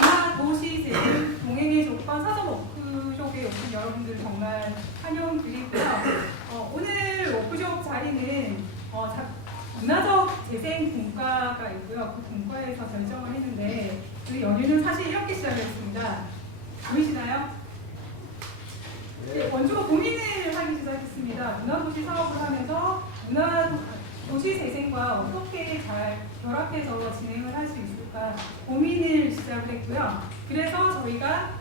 문화도시재생 동행의 조건 사전 워크숍에 오신 여러분들 정말 환영드리고요. 오늘 워크숍 자리는 문화적 재생 분과가 있고요. 그 분과에서 결정을 했는데 그 연휴는 사실 이렇게 시작했습니다. 보이시나요? 원주가 고민을 하기 시작했습니다. 문화도시 사업을 하면서 문화도시 재생과 어떻게 잘 결합해서 진행을 할 수 있을까 고민을 시작을 했고요. 그래서 저희가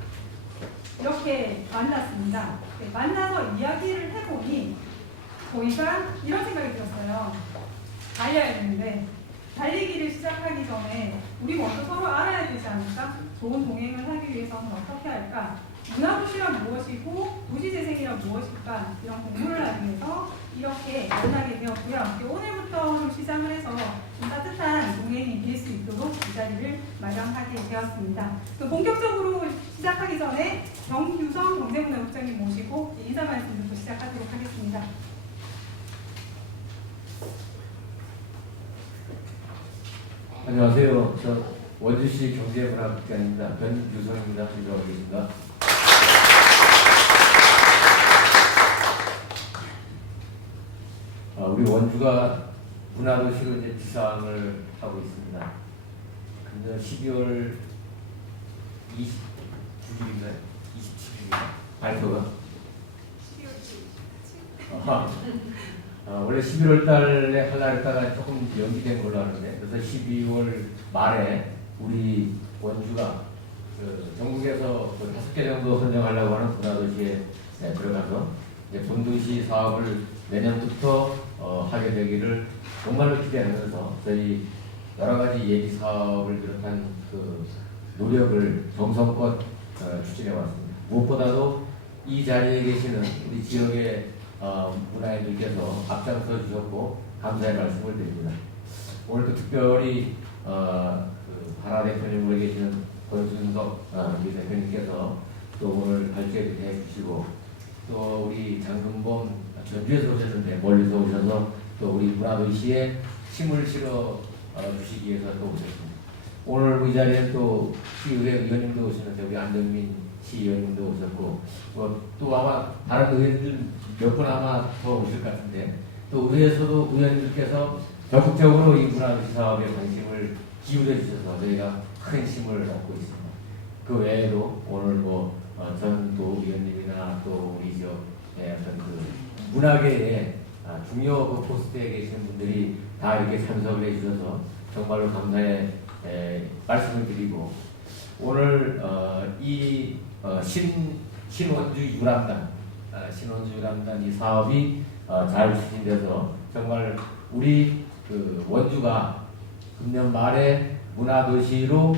이렇게 만났습니다. 만나서 이야기를 해보니 저희가 이런 생각이 들었어요. 달려야 되는데 달리기를 시작하기 전에 우리 먼저 서로 알아야 되지 않을까? 좋은 동행을 하기 위해서는 어떻게 할까? 문화도시란 무엇이고 도시재생이란 무엇일까? 이런 공부를 하기 위해서 이렇게 만나게 되었고요. 오늘부터 시작을 해서 좀 따뜻한 동행이 될 수 있도록 이 자리를 마련하게 되었습니다. 본격적으로 시작하기 전에 정규성 경제문화국장님 모시고 인사 말씀 듣고 시작하도록 하겠습니다. 안녕하세요. 저 원주시 경제문화국장입니다. 변유성입니다. 인사하고 계십니다. 우리 원주가 문화도시로 이제 지상을 하고 있습니다. 근데 12월 29일인가요? 27일인가요? 발표가? 12월 7일. 원래 11월 달에 하려고 했다가 조금 연기된 걸로 아는데, 그래서 12월 말에 우리 원주가 전국에서 5개 정도 선정하려고 하는 문화도시에 들어가서 이제 본도시 사업을 내년부터 하게 되기를 정말로 기대하면서 저희 여러 가지 예비 사업을 비롯한 그 노력을 정성껏 추진해 왔습니다. 무엇보다도 이 자리에 계시는 우리 지역의 문화인들께서 앞장서 주셨고 감사의 말씀을 드립니다. 오늘도 특별히 그 바라 대표님으로 계시는 권순석 우리 대표님께서 또 오늘 발제도 해주시고 또 우리 장근범 전주에서 오셨는데 멀리서 오셔서 또 우리 문화도시에 힘을 실어 주시기 위해서 또 오셨습니다. 오늘 이 자리에 또 시의회 의원님도 오시는데 우리 안정민 시의원님도 오셨고 또 아마 다른 의원들 몇 분 아마 더 오실 것 같은데 또 의회에서도 의원님들께서 적극적으로 이 문화도시 사업에 관심을 기울여 주셔서 저희가 큰 힘을 얻고 있습니다. 그 외에도 오늘 전도 의원님이나 또 우리 지역의 어떤 그 문화계의 중요 그 포스트에 계시는 분들이 다 이렇게 참석을 해주셔서 정말로 감사의 말씀을 드리고 오늘 이 신원주 유람단 이 사업이 잘 추진돼서 정말 우리 그 원주가 금년 말에 문화도시로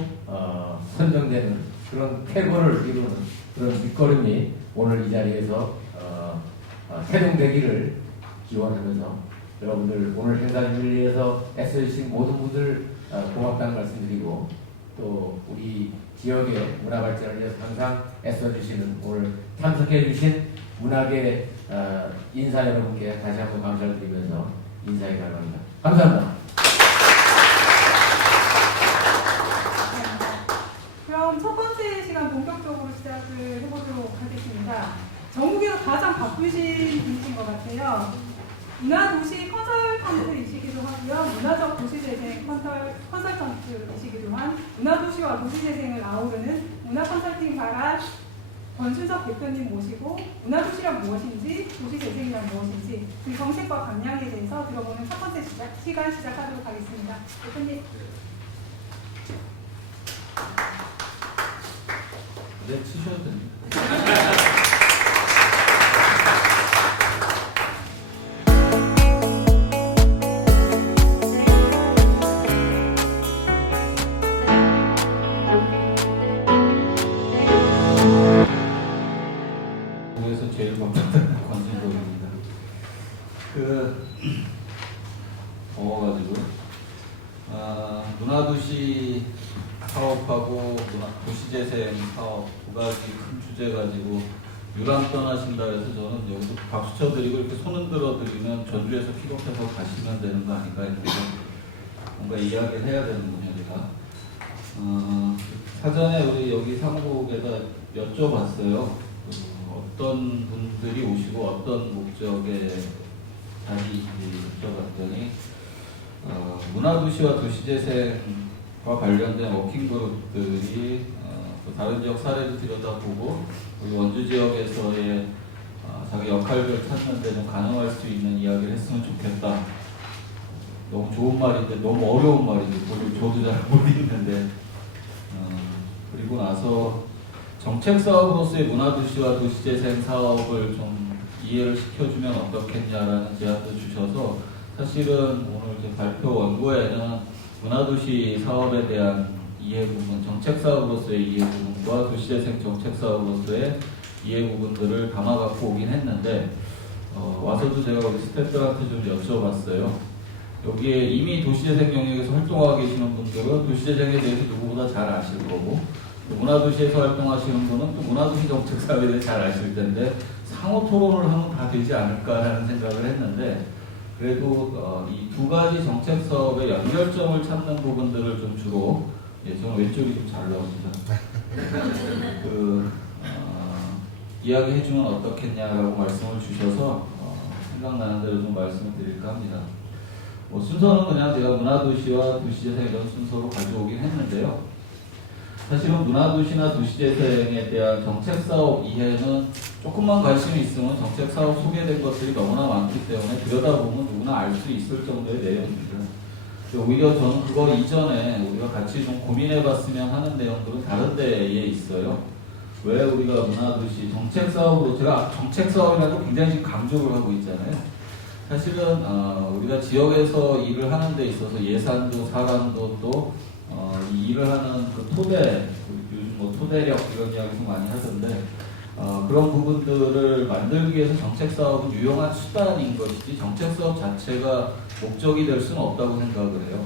선정되는 그런 쾌거를 이루는 그런 밑거름이 오늘 이 자리에서 태동되기를 기원하면서 여러분들 오늘 행사 준비를 위해서 애써주신 모든 분들 고맙다는 말씀드리고 또 우리 지역의 문화 발전을 위해서 항상 애써주시는 오늘 참석해주신 문화계 인사 여러분께 다시 한번 감사를 드리면서 인사해 가랍니다. 감사합니다. 그럼 첫 번째 시간 본격적으로 시작을 해보도록 하겠습니다. 전국에서 가장 바쁘신 분이신 것 같아요. 문화도시 컨설턴트이시기도 하고요. 문화적 도시재생 컨설턴트이시기도 한 문화도시와 도시재생을 아우르는 문화컨설팅 바라 권순석 대표님 모시고 문화도시란 무엇인지 도시재생이란 무엇인지 그 정책과 방향에 대해서 들어보는 첫 번째 시간 시작하도록 하겠습니다. 대표님. 네, 치셔도 됩니다. 중에서 제일 먼저는 권순덕입니다. 문화도시 사업하고 도시재생 사업 두 가지 큰 주제 가지고 유람 떠나신다 해서 저는 여기서 박수 쳐드리고 이렇게 손 흔들어 드리면 전주에서 픽업해서 가시면 되는 거 아닌가 이렇게 뭔가 이야기를 해야 되는군요. 사전에 우리 여기 사무국에다 여쭤봤어요. 어떤 분들이 오시고 어떤 목적의 자리인지 여쭤봤더니 문화도시와 도시재생과 관련된 워킹그룹들이 또 다른 지역 사례도 들여다보고 우리 원주 지역에서의 자기 역할을 찾는 데 좀 가능할 수 있는 이야기를 했으면 좋겠다. 너무 좋은 말인데 너무 어려운 말이죠. 저도 잘 모르겠는데 그리고 나서 정책 사업으로서의 문화도시와 도시재생 사업을 좀 이해를 시켜주면 어떻겠냐라는 제안도 주셔서 사실은 오늘 이제 발표 원고에는 문화도시 사업에 대한 이해 부분, 정책 사업으로서의 이해 부분과 도시재생 정책 사업으로서의 이해 부분들을 담아 갖고 오긴 했는데 와서도 제가 우리 스태프들한테 좀 여쭤봤어요. 여기에 이미 도시재생 영역에서 활동하고 계시는 분들은 도시재생에 대해서 누구보다 잘 아실 거고 문화도시에서 활동하시는 분은 또 문화도시 정책 사업에 대해 잘 아실 텐데 상호 토론을 하면 다 되지 않을까라는 생각을 했는데 그래도 이 두 가지 정책 사업의 연결점을 찾는 부분들을 좀 주로 저는 왼쪽이 좀 잘 나옵니다. 이야기해주면 어떻겠냐라고 말씀을 주셔서 생각나는 대로 좀 말씀을 드릴까 합니다. 순서는 그냥 제가 문화도시와 도시재생 이런 순서로 가져오긴 했는데요. 사실은 문화도시나 도시재생에 대한 정책사업 이해는 조금만 관심이 있으면 정책사업 소개된 것들이 너무나 많기 때문에 들여다보면 누구나 알 수 있을 정도의 내용입니다. 오히려 저는 그거 이전에 우리가 같이 좀 고민해봤으면 하는 내용들은 다른 데에 있어요. 왜 우리가 문화도시 정책사업으로 제가 정책사업이라고 굉장히 지금 강조를 하고 있잖아요. 사실은 우리가 지역에서 일을 하는 데 있어서 예산도 사람도 또 이 일을 하는 그 토대, 요즘 뭐 토대력 이런 이야기도 많이 하던데 그런 부분들을 만들기 위해서 정책사업은 유용한 수단인 것이지 정책사업 자체가 목적이 될 수는 없다고 생각을 해요.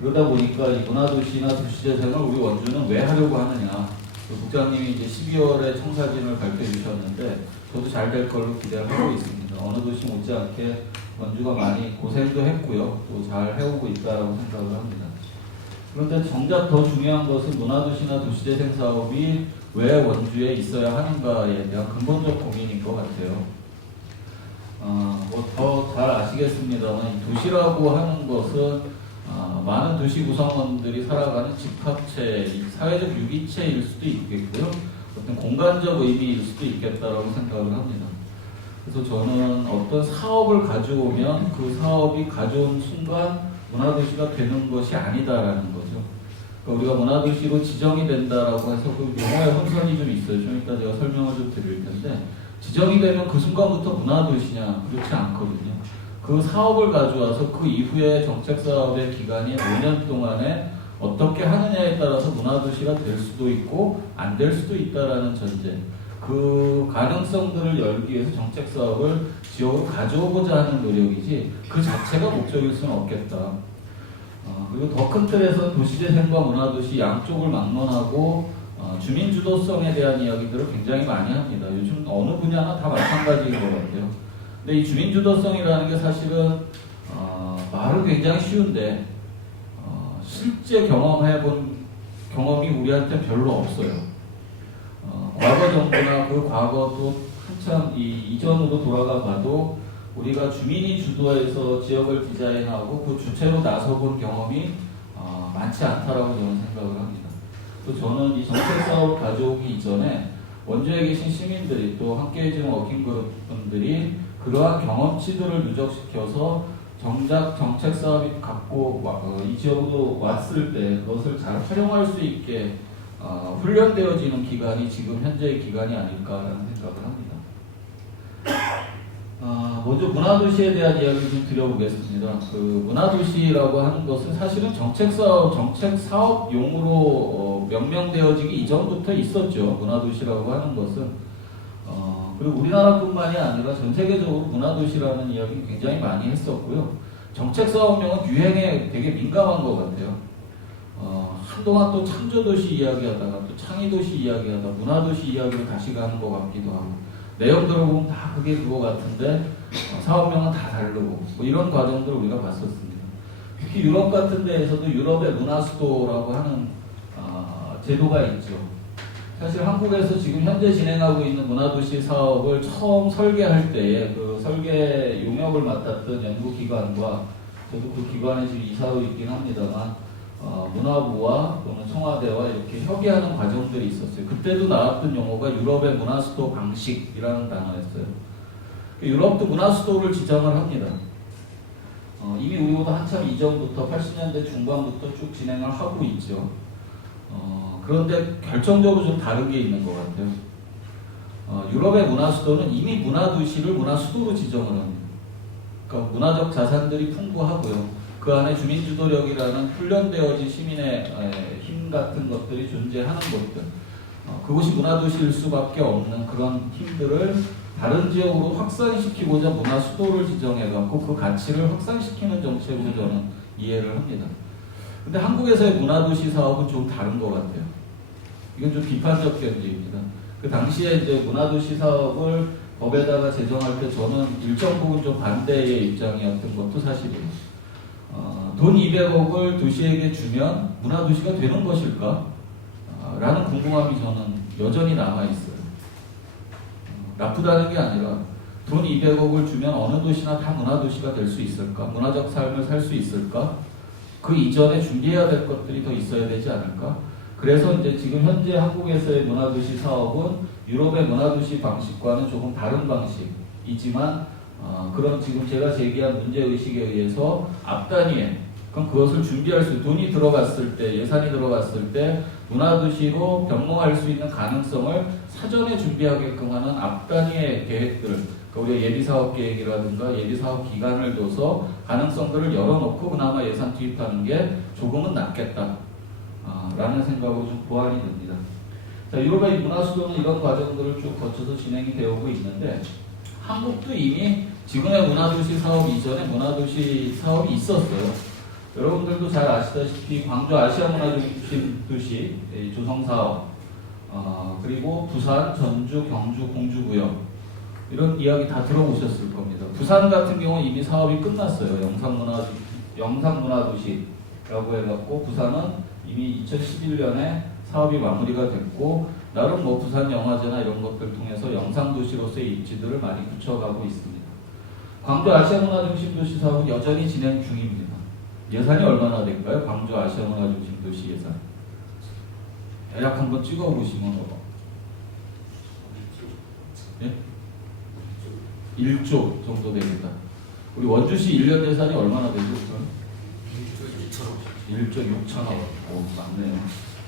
그러다 보니까 이 문화도시나 도시재생을 우리 원주는 왜 하려고 하느냐. 국장님이 이제 12월에 청사진을 발표해 주셨는데 저도 잘 될 걸로 기대를 하고 있습니다. 어느 도시 못지않게 원주가 많이 고생도 했고요. 또 잘 해오고 있다고 생각을 합니다. 그런데 정작 더 중요한 것은 문화도시나 도시재생 사업이 왜 원주에 있어야 하는가에 대한 근본적 고민인 것 같아요. 더 잘 아시겠습니다만 도시라고 하는 것은 많은 도시 구성원들이 살아가는 집합체, 사회적 유기체일 수도 있겠고요. 어떤 공간적 의미일 수도 있겠다라고 생각을 합니다. 그래서 저는 어떤 사업을 가져오면 그 사업이 가져온 순간 문화도시가 되는 것이 아니다라는 거죠. 그러니까 우리가 문화도시로 지정이 된다라고 해서 그 용어의 혼선이 좀 있어요. 좀 이따 제가 설명을 좀 드릴 텐데 지정이 되면 그 순간부터 문화도시냐? 그렇지 않거든요. 그 사업을 가져와서 그 이후에 정책사업의 기간이 5년 동안에 어떻게 하느냐에 따라서 문화도시가 될 수도 있고 안 될 수도 있다라는 전제, 그 가능성들을 열기 위해서 정책사업을 지역으로 가져오고자 하는 노력이지 그 자체가 목적일 수는 없겠다. 그리고 더 큰 틀에서 도시재생과 문화도시 양쪽을 막론하고 주민주도성에 대한 이야기들을 굉장히 많이 합니다. 요즘 어느 분야나 다 마찬가지인 것 같아요. 근데 이 주민주도성이라는 게 사실은 말은 굉장히 쉬운데 실제 경험해본 경험이 우리한테 별로 없어요. 과거 정부나 그 과거도 한참 이전으로 돌아가 봐도 우리가 주민이 주도해서 지역을 디자인하고 그 주체로 나서본 경험이 많지 않다라고 저는 생각을 합니다. 또 저는 이 정책사업 가져오기 이전에 원주에 계신 시민들이 또 함께해준 워킹그룹 분들이 그러한 경험치들을 누적시켜서 정작 정책사업이 갖고 이 지역으로 왔을 때 그것을 잘 활용할 수 있게 훈련되어지는 기간이 지금 현재의 기간이 아닐까라는 생각을 합니다. 먼저 문화도시에 대한 이야기를 좀 드려보겠습니다. 그 문화도시라고 하는 것은 사실은 정책사업용으로 명명되어지기 이전부터 있었죠. 문화도시라고 하는 것은. 그리고 우리나라뿐만이 아니라 전 세계적으로 문화도시라는 이야기 굉장히 많이 했었고요. 정책사업용은 유행에 되게 민감한 것 같아요. 한동안 또 창조도시 이야기하다가 또 창의도시 이야기하다가 문화도시 이야기로 다시 가는 것 같기도 하고 내용들을 보면 다 그게 그거 같은데 사업명은 다 다르고 뭐 이런 과정들을 우리가 봤었습니다. 특히 유럽 같은 데에서도 유럽의 문화수도라고 하는 제도가 있죠. 사실 한국에서 지금 현재 진행하고 있는 문화도시 사업을 처음 설계할 때에 그 설계 용역을 맡았던 연구기관과 저도 그 기관에 지금 이사로 있긴 합니다만 문화부와 또는 청와대와 이렇게 협의하는 과정들이 있었어요. 그때도 나왔던 용어가 유럽의 문화수도 방식이라는 단어였어요. 유럽도 문화수도를 지정을 합니다. 이미 우리보다 한참 이전부터 80년대 중반부터 쭉 진행을 하고 있죠. 그런데 결정적으로 좀 다른 게 있는 것 같아요. 유럽의 문화수도는 이미 문화도시를 문화수도로 지정을 합니다. 그러니까 문화적 자산들이 풍부하고요. 그 안에 주민주도력이라는 훈련되어진 시민의 힘 같은 것들이 존재하는 곳들. 그곳이 문화도시일 수밖에 없는 그런 힘들을 다른 지역으로 확산시키고자 문화수도를 지정해갖고 그 가치를 확산시키는 정책으로 저는 이해를 합니다. 근데 한국에서의 문화도시 사업은 좀 다른 것 같아요. 이건 좀 비판적 견지입니다. 그 당시에 이제 문화도시 사업을 법에다가 제정할 때 저는 일정 부분 좀 반대의 입장이었던 것도 사실이에요. 돈 200억을 도시에게 주면 문화도시가 되는 것일까? 라는 궁금함이 저는 여전히 남아있어요. 나쁘다는 게 아니라 돈 200억을 주면 어느 도시나 다 문화도시가 될 수 있을까? 문화적 삶을 살 수 있을까? 그 이전에 준비해야 될 것들이 더 있어야 되지 않을까? 그래서 이제 지금 현재 한국에서의 문화도시 사업은 유럽의 문화도시 방식과는 조금 다른 방식이지만 그런 지금 제가 제기한 문제의식에 의해서 앞단위에 그럼 그것을 준비할 수 돈이 들어갔을 때 예산이 들어갔을 때 문화도시로 변모할 수 있는 가능성을 사전에 준비하게끔 하는 앞단위의 계획들 그러니까 우리가 예비사업계획이라든가 예비사업 기간을 둬서 가능성들을 열어놓고 그나마 예산 투입하는 게 조금은 낫겠다 라는 생각으로 좀 보완이 됩니다. 자, 유럽의 문화수도는 이런 과정들을 쭉 거쳐서 진행이 되어오고 있는데 한국도 이미 지금의 문화도시 사업 이전에 문화도시 사업이 있었어요. 여러분들도 잘 아시다시피 광주 아시아문화중심 도시 조성사업 그리고 부산, 전주, 경주, 공주구역 이런 이야기 다 들어보셨을 겁니다. 부산 같은 경우는 이미 사업이 끝났어요. 영상문화도시라고 해갖고 부산은 이미 2011년에 사업이 마무리가 됐고 나름 뭐 부산 영화제나 이런 것들을 통해서 영상도시로서의 입지들을 많이 붙여가고 있습니다. 광주 아시아문화중심도시 사업은 여전히 진행 중입니다. 예산이 얼마나 될까요? 광주 아시아문화중심도시 예산 대략 한번 찍어보시면 1조 정도 됩니다. 우리 원주시 1년 예산이 얼마나 되죠? 1조 6천억. 오, 맞네요.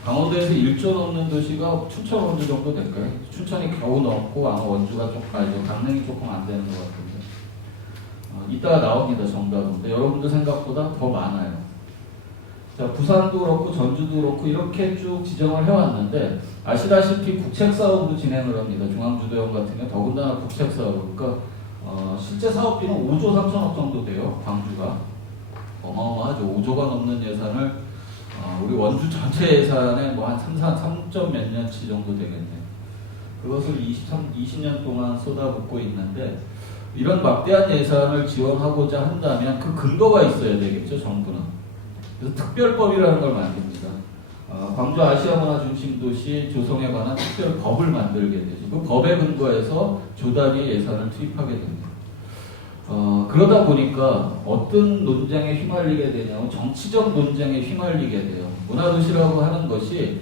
강원도에서 1조 넘는 도시가 춘천 원주 정도 될까요? 춘천이 겨우 넘고 아마 원주가 조금 아니죠. 강릉이 조금 안 되는 것 같은데. 이따가 나옵니다. 정답은. 근데 여러분들 생각보다 더 많아요. 자, 부산도 그렇고 전주도 그렇고 이렇게 쭉 지정을 해왔는데 아시다시피 국책사업으로 진행을 합니다. 중앙주도형 같은 경우 더군다나 국책사업. 그러니까 실제 사업비는 5조 3천억 정도 돼요. 광주가. 어마어마하죠. 5조가 넘는 예산을 우리 원주 전체 예산에 뭐 한 3점 몇 년치 정도 되겠네요. 그것을 20년 동안 쏟아붓고 있는데 이런 막대한 예산을 지원하고자 한다면 그 근거가 있어야 되겠죠. 정부는. 그래서 특별법이라는 걸 만듭니다. 광주 아시아문화중심도시 조성에 관한 특별법을 만들게 되죠. 그 법에 근거해서 조단위의 예산을 투입하게 됩니다. 그러다 보니까 어떤 논쟁에 휘말리게 되냐면 정치적 논쟁에 휘말리게 돼요. 문화도시라고 하는 것이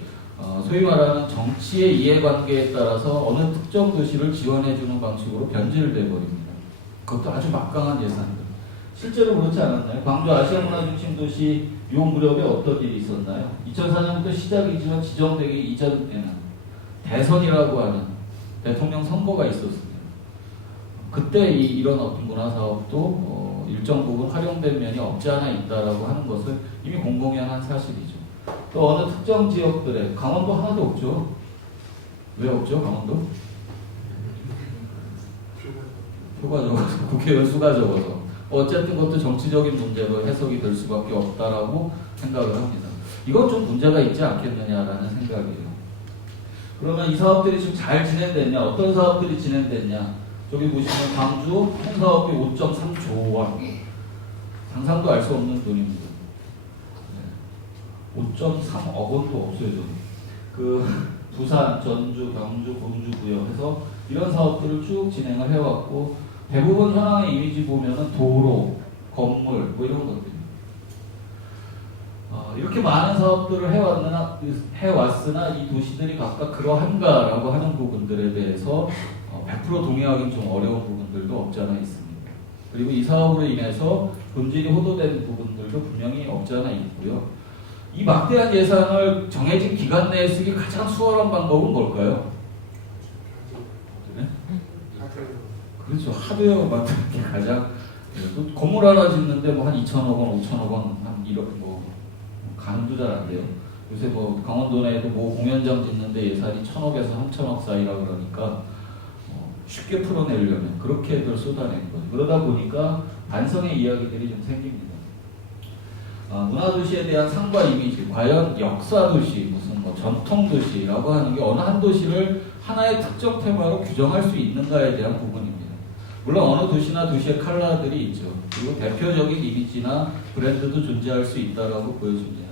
소위 말하는 정치의 이해관계에 따라서 어느 특정 도시를 지원해주는 방식으로 변질돼 버립니다. 그것도 아주 막강한 예산들. 실제로 그렇지 않았나요? 광주 아시아문화중심도시 요 무렵에 어떤 일이 있었나요? 2004년부터 시작이지만 지정되기 이전에는 대선이라고 하는 대통령 선거가 있었습니다. 그때 이런 어떤 문화사업도 일정 부분 활용된 면이 없지 않아 있다라고 하는 것을 이미 공공연한 사실이죠. 또 어느 특정 지역들에 강원도 하나도 없죠. 왜 없죠? 강원도? 표가 적어서 국회의원 수가 적어서 어쨌든 그것도 정치적인 문제로 해석이 될 수밖에 없다라고 생각을 합니다. 이건 좀 문제가 있지 않겠느냐라는 생각이에요. 그러면 이 사업들이 지금 잘 진행됐냐? 어떤 사업들이 진행됐냐? 저기 보시면 광주 홍사업비 5.3조 원. 상상도 알 수 없는 돈입니다. 5.3억 원도 없어요. 저는. 그 부산, 전주, 경주, 공주, 부여 해서 이런 사업들을 쭉 진행을 해왔고 대부분 현황의 이미지 보면은 도로, 건물 뭐 이런 것들. 이렇게 많은 사업들을 해왔으나 이 도시들이 각각 그러한가라고 하는 부분들에 대해서 100% 동의하기는 좀 어려운 부분들도 없지 않아 있습니다. 그리고 이 사업으로 인해서 본질이 호도된 부분들도 분명히 없지 않아 있고요. 이 막대한 예산을 정해진 기간 내에 쓰기 가장 수월한 방법은 뭘까요? 네? 그렇죠. 하드웨어 만드는 게 가장 건물 하나 짓는데 뭐 한 2천억 원, 5천억 원, 한 1억 뭐 가늠도 잘 안 돼요. 요새 뭐 강원도 내에도 뭐 공연장 짓는데 예산이 1,000억에서 3천억 사이라 그러니까 쉽게 풀어내려면 그렇게들 쏟아낸 거죠. 그러다 보니까 반성의 이야기들이 좀 생깁니다. 문화도시에 대한 상과 이미지, 과연 역사도시, 무슨 뭐 전통도시라고 하는 게 어느 한 도시를 하나의 특정 테마로 규정할 수 있는가에 대한 부분입니다. 물론 어느 도시나 도시의 컬러들이 있죠. 그리고 대표적인 이미지나 브랜드도 존재할 수 있다라고 보여집니다.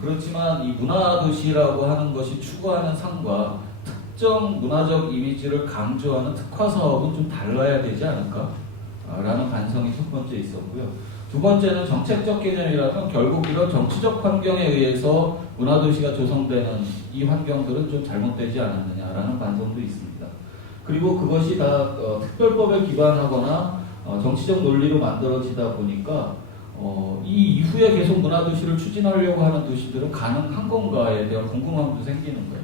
그렇지만 이 문화도시라고 하는 것이 추구하는 상과 특정 문화적 이미지를 강조하는 특화 사업은 좀 달라야 되지 않을까? 라는 반성이 첫 번째 있었고요. 두 번째는 정책적 개념이라면 결국 이런 정치적 환경에 의해서 문화도시가 조성되는 이 환경들은 좀 잘못되지 않았느냐라는 반성도 있습니다. 그리고 그것이 다 특별법에 기반하거나 정치적 논리로 만들어지다 보니까 이 이후에 계속 문화도시를 추진하려고 하는 도시들은 가능한 건가에 대한 궁금함도 생기는 거예요.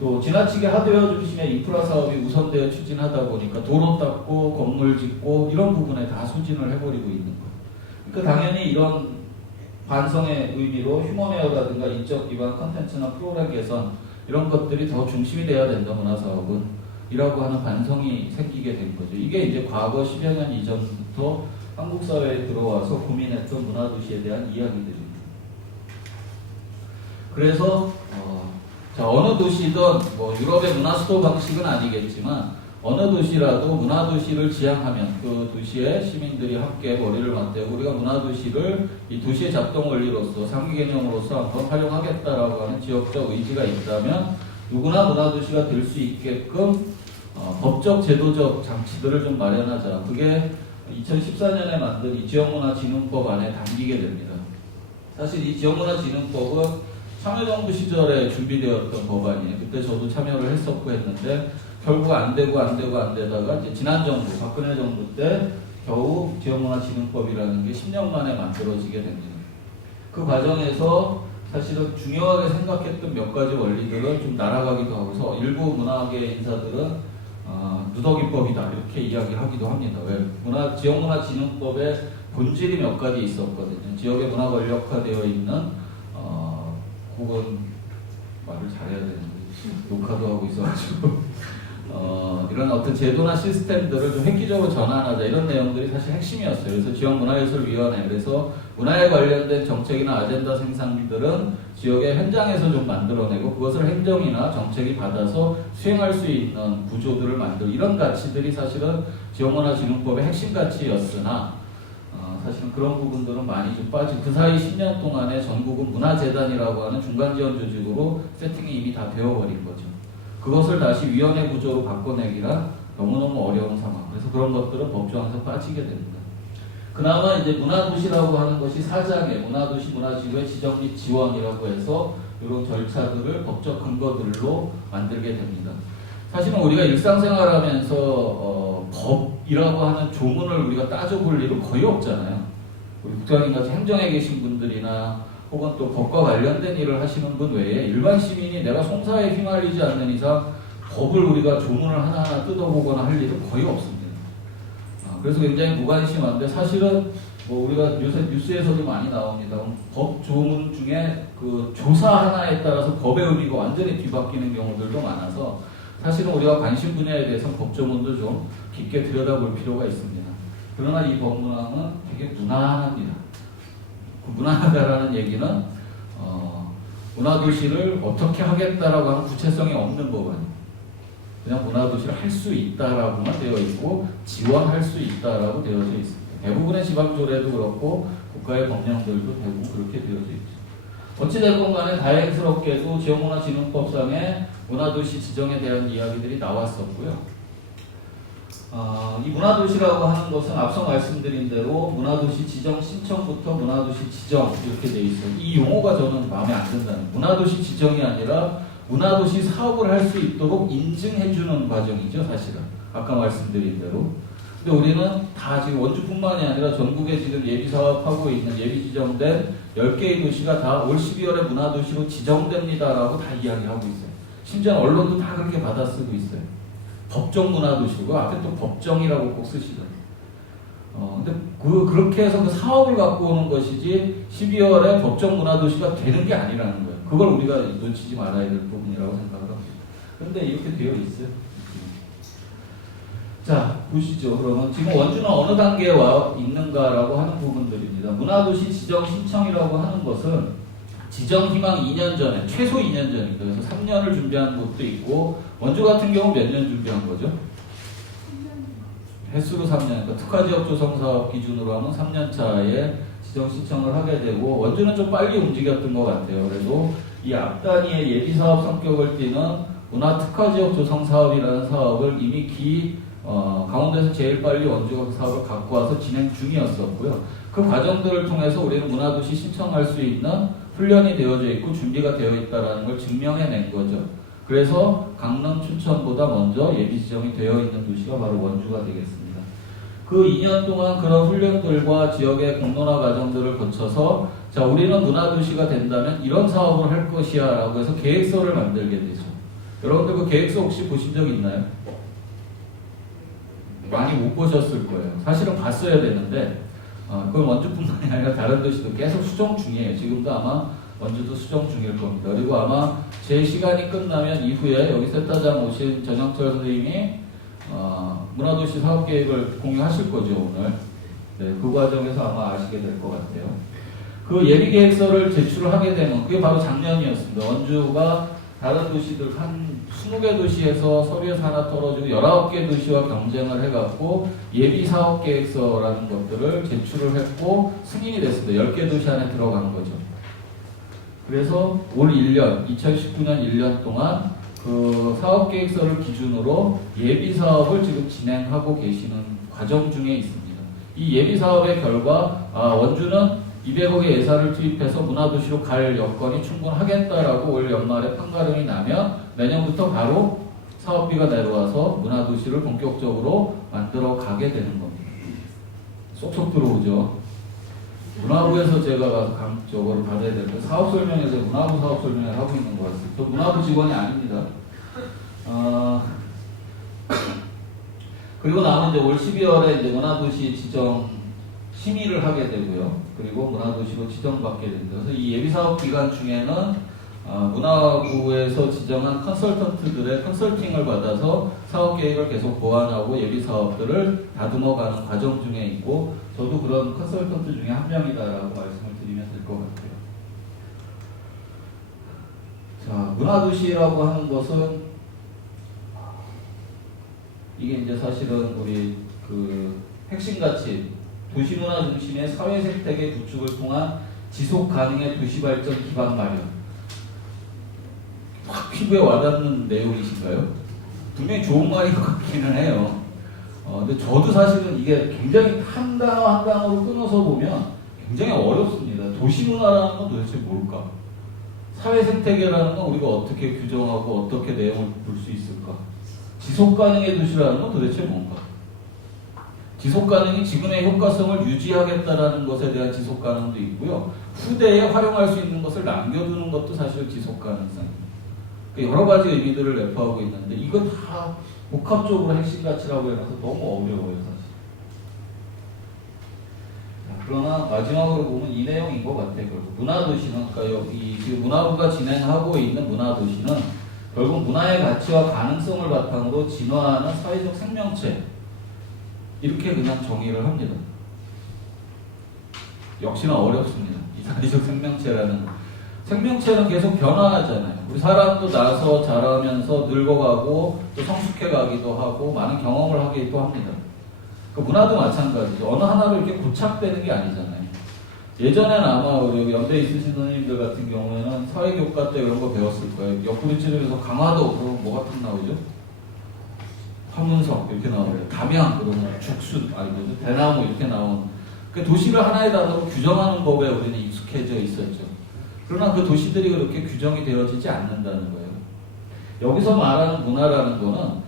또 지나치게 하드웨어 중심의 인프라 사업이 우선되어 추진하다 보니까 도로 닦고 건물 짓고 이런 부분에 다 소진을 해버리고 있는 거예요. 그러니까 당연히 이런 반성의 의미로 휴먼웨어라든가 인적 기반 컨텐츠나 프로그램 개선 이런 것들이 더 중심이 돼야 된다 문화사업은 이라고 하는 반성이 생기게 된 거죠. 이게 이제 과거 10여 년 이전부터 한국 사회에 들어와서 고민했던 문화도시에 대한 이야기들입니다. 그래서 어느 도시든 뭐 유럽의 문화수도 방식은 아니겠지만 어느 도시라도 문화도시를 지향하면 그 도시의 시민들이 함께 머리를 맞대고 우리가 문화도시를 이 도시의 작동 원리로서 상기 개념으로서 한번 활용하겠다라고 하는 지역적 의지가 있다면 누구나 문화도시가 될 수 있게끔 법적 제도적 장치들을 좀 마련하자. 그게 2014년에 만든 이 지역문화진흥법 안에 담기게 됩니다. 사실 이 지역문화진흥법은 참여정부 시절에 준비되었던 법안이에요. 그때 저도 참여를 했었고 했는데 결국 안 되다가 이제 지난 정부, 박근혜 정부 때 겨우 지역문화진흥법이라는 게 10년 만에 만들어지게 됩니다. 그 과정에서 사실은 중요하게 생각했던 몇 가지 원리들은 좀 날아가기도 하고서 일부 문화계 인사들은 누더기법이다 이렇게 이야기하기도 합니다. 왜? 지역문화진흥법의 본질이 몇 가지 있었거든요. 지역의 문화 권력화되어 있는 혹은 말을 잘해야 되는데 녹화도 하고 있어가지고 이런 어떤 제도나 시스템들을 좀 획기적으로 전환하자 이런 내용들이 사실 핵심이었어요. 그래서 지역문화예술위원회 그래서 문화에 관련된 정책이나 아젠다 생산들은 지역의 현장에서 좀 만들어내고 그것을 행정이나 정책이 받아서 수행할 수 있는 구조들을 만들고 이런 가치들이 사실은 지역문화진흥법의 핵심 가치였으나 사실은 그런 부분들은 많이 좀 빠지고 그 사이 10년 동안에 전국은 문화재단이라고 하는 중간지원 조직으로 세팅이 이미 다 되어버린 거죠. 그것을 다시 위원회 구조로 바꿔내기라 너무너무 어려운 상황. 그래서 그런 것들은 법조항에서 빠지게 됩니다. 그나마 이제 문화도시라고 하는 것이 사장의 문화도시 문화지구의 지정 및 지원이라고 해서 이런 절차들을 법적 근거들로 만들게 됩니다. 사실은 우리가 일상생활하면서 법이라고 하는 조문을 우리가 따져볼 일은 거의 없잖아요. 우리 국장님같이 행정에 계신 분들이나 혹은 또 법과 관련된 일을 하시는 분 외에 일반 시민이 내가 송사에 휘말리지 않는 이상 법을 우리가 조문을 하나하나 뜯어보거나 할 일은 거의 없습니다. 그래서 굉장히 무관심한데 사실은 뭐 우리가 요새 뉴스에서도 많이 나옵니다. 법 조문 중에 그 조사 하나에 따라서 법의 의미가 완전히 뒤바뀌는 경우들도 많아서 사실은 우리가 관심 분야에 대해서 법 조문도 좀 깊게 들여다볼 필요가 있습니다. 그러나 이 법문항은 되게 무난합니다. 그 무난하다라는 얘기는 문화도시를 어떻게 하겠다라고 하는 구체성이 없는 법안입니다. 그냥 문화도시를 할 수 있다라고만 되어 있고 지원할 수 있다라고 되어져 있습니다. 대부분의 지방조례도 그렇고 국가의 법령들도 대부분 그렇게 되어져 있죠. 어찌됐건 간에 다행스럽게도 지역문화진흥법상의 문화도시 지정에 대한 이야기들이 나왔었고요. 이 문화도시라고 하는 것은 앞서 말씀드린 대로 문화도시 지정 신청부터 문화도시 지정 이렇게 돼 있어요. 이 용어가 저는 마음에 안 든다는. 문화도시 지정이 아니라 문화도시 사업을 할 수 있도록 인증해주는 과정이죠, 사실은. 아까 말씀드린 대로. 근데 우리는 다 지금 원주뿐만이 아니라 전국에 지금 예비 사업하고 있는 예비 지정된 10개의 도시가 다 올 12월에 문화도시로 지정됩니다라고 다 이야기하고 있어요. 심지어 언론도 다 그렇게 받아쓰고 있어요. 법정 문화도시고 앞에 또 법정이라고 꼭 쓰시잖아요. 근데 그렇게 해서 그 사업을 갖고 오는 것이지 12월에 법정 문화도시가 되는 게 아니라는 거예요. 그걸 우리가 놓치지 말아야 될 부분이라고 생각을 합니다. 그런데 이렇게 되어 있어요. 자, 보시죠. 그러면 지금 원주는 어느 단계에 와 있는가라고 하는 부분들입니다. 문화도시 지정 신청이라고 하는 것은 지정 희망 2년 전에, 최소 2년 전입니다. 그래서 3년을 준비한 곳도 있고, 원주 같은 경우 몇 년 준비한 거죠? 횟수로 3년, 그러니까 특화지역 조성사업 기준으로 하면 3년 차에 지정 신청을 하게 되고, 원주는 좀 빨리 움직였던 것 같아요. 그래도 이 앞단위의 예비사업 성격을 띠는 문화특화지역 조성사업이라는 사업을 이미 강원도에서 제일 빨리 원주가 그 사업을 갖고 와서 진행 중이었었고요. 그 과정들을 통해서 우리는 문화도시 신청할 수 있는 훈련이 되어져 있고 준비가 되어 있다는 걸 증명해낸 거죠. 그래서 강릉, 춘천보다 먼저 예비 지정이 되어 있는 도시가 바로 원주가 되겠습니다. 그 2년 동안 그런 훈련들과 지역의 공론화 과정들을 거쳐서 자, 우리는 문화도시가 된다면 이런 사업을 할 것이야 라고 해서 계획서를 만들게 되죠. 여러분들 그 계획서 혹시 보신 적 있나요? 많이 못 보셨을 거예요. 사실은 봤어야 되는데 그건 원주뿐만이 아니라 다른 도시도 계속 수정 중이에요. 지금도 아마 원주도 수정 중일 겁니다. 그리고 아마 제 시간이 끝나면 이후에 여기 센터장 오신 전영철 선생님이 문화도시 사업계획을 공유하실 거죠, 오늘. 네, 그 과정에서 아마 아시게 될 것 같아요. 그 예비계획서를 제출을 하게 되면 그게 바로 작년이었습니다. 원주가 다른 도시들 한 20개 도시에서 서류에서 하나 떨어지고 19개 도시와 경쟁을 해갖고 예비사업계획서라는 것들을 제출을 했고 승인이 됐습니다. 10개 도시 안에 들어간 거죠. 그래서 올 1년, 2019년 1년 동안 그 사업계획서를 기준으로 예비사업을 지금 진행하고 계시는 과정 중에 있습니다. 이 예비사업의 결과 원주는 200억의 예산을 투입해서 문화도시로 갈 여건이 충분하겠다라고 올 연말에 판가름이 나면 내년부터 바로 사업비가 내려와서 문화도시를 본격적으로 만들어 가게 되는 겁니다. 쏙쏙 들어오죠. 문화부에서 제가 가서 저거를 받아야 되는데 사업 설명에서 문화부 사업 설명을 하고 있는 것 같습니다. 저 문화부 직원이 아닙니다. 그리고 나면 이제 올 12월에 이제 문화도시 지정 심의를 하게 되고요. 그리고 문화도시로 지정받게 됩니다. 그래서 이 예비사업 기간 중에는 문화부에서 지정한 컨설턴트들의 컨설팅을 받아서 사업계획을 계속 보완하고 예비사업들을 다듬어가는 과정 중에 있고 저도 그런 컨설턴트 중에 한 명이다라고 말씀을 드리면 될 것 같아요. 자, 문화도시라고 하는 것은 이게 이제 사실은 우리 그 핵심 가치 도시문화 중심의 사회생태계 구축을 통한 지속가능의 도시발전 기반 마련. 확 피부에 와닿는 내용이신가요? 분명히 좋은 말인 것 같기는 해요. 근데 저도 사실은 이게 굉장히 한 단어 한 단어로 끊어서 보면 굉장히 어렵습니다. 도시문화라는 건 도대체 뭘까? 사회생태계라는 건 우리가 어떻게 규정하고 어떻게 내용을 볼 수 있을까? 지속가능의 도시라는 건 도대체 뭔가? 지속가능이 지금의 효과성을 유지하겠다라는 것에 대한 지속가능도 있고요. 후대에 활용할 수 있는 것을 남겨두는 것도 사실 지속가능성입니다. 여러 가지 의미들을 내포하고 있는데 이거 다 복합적으로 핵심 가치라고 해서 너무 어려워요, 사실. 그러나 마지막으로 보면 이 내용인 것 같아요. 결국 문화도시는, 그러니까 여기 지금 문화부가 진행하고 있는 문화도시는 결국 문화의 가치와 가능성을 바탕으로 진화하는 사회적 생명체, 이렇게 그냥 정의를 합니다. 역시나 어렵습니다. 이 사회적 생명체는 계속 변화하잖아요. 우리 사람도 나서 자라면서 늙어가고 또 성숙해가기도 하고 많은 경험을 하기도 합니다. 그 문화도 마찬가지죠. 어느 하나로 이렇게 고착되는 게 아니잖아요. 예전에는 아마 우리 여기 연대 있으신 선생님들 같은 경우에는 사회교과 때 이런 거 배웠을 거예요. 옆구리 찌르면서 강화도 그럼 뭐 같은 나오죠? 화문석 이렇게 나오고 담양 그러면 죽순 아니거든 대나무 이렇게 나온 그 도시를 하나의 단어로 규정하는 법에 우리는 익숙해져 있었죠. 그러나 그 도시들이 그렇게 규정이 되어지지 않는다는 거예요. 여기서 말하는 문화라는 거는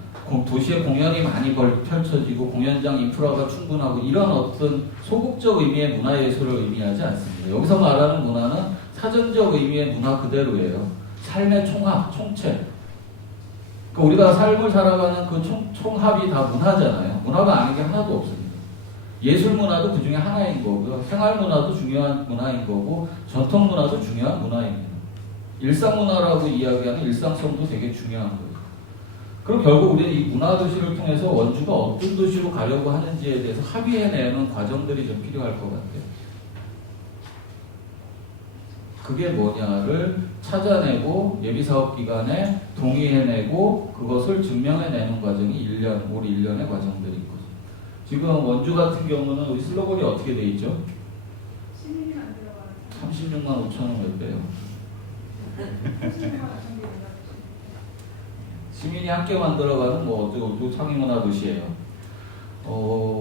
도시에 공연이 많이 펼쳐지고 공연장 인프라가 충분하고 이런 어떤 소극적 의미의 문화예술을 의미하지 않습니다. 여기서 말하는 문화는 사전적 의미의 문화 그대로예요. 삶의 총합, 총체. 그러니까 우리가 삶을 살아가는 그 총합이 다 문화잖아요. 문화가 아닌 게 하나도 없습니다. 예술 문화도 그 중에 하나인 거고요. 생활 문화도 중요한 문화인 거고 전통 문화도 중요한 문화입니다. 일상 문화라고 이야기하는 일상성도 되게 중요한 거예요. 그럼 결국 우리는 이 문화도시를 통해서 원주가 어떤 도시로 가려고 하는지에 대해서 합의해내는 과정들이 좀 필요할 것 같아요. 그게 뭐냐를 찾아내고 예비사업 기간에 동의해내고 그것을 증명해내는 과정이 올 1년의 과정들인 거죠. 지금 원주 같은 경우는 우리 슬로건이 어떻게 돼 있죠? 시민이 안 들어가는 36만 5천 원 몇 배요? 36만 5천 개 시민이 함께 만들어가는 뭐 어쩌고 창의문화 도시예요.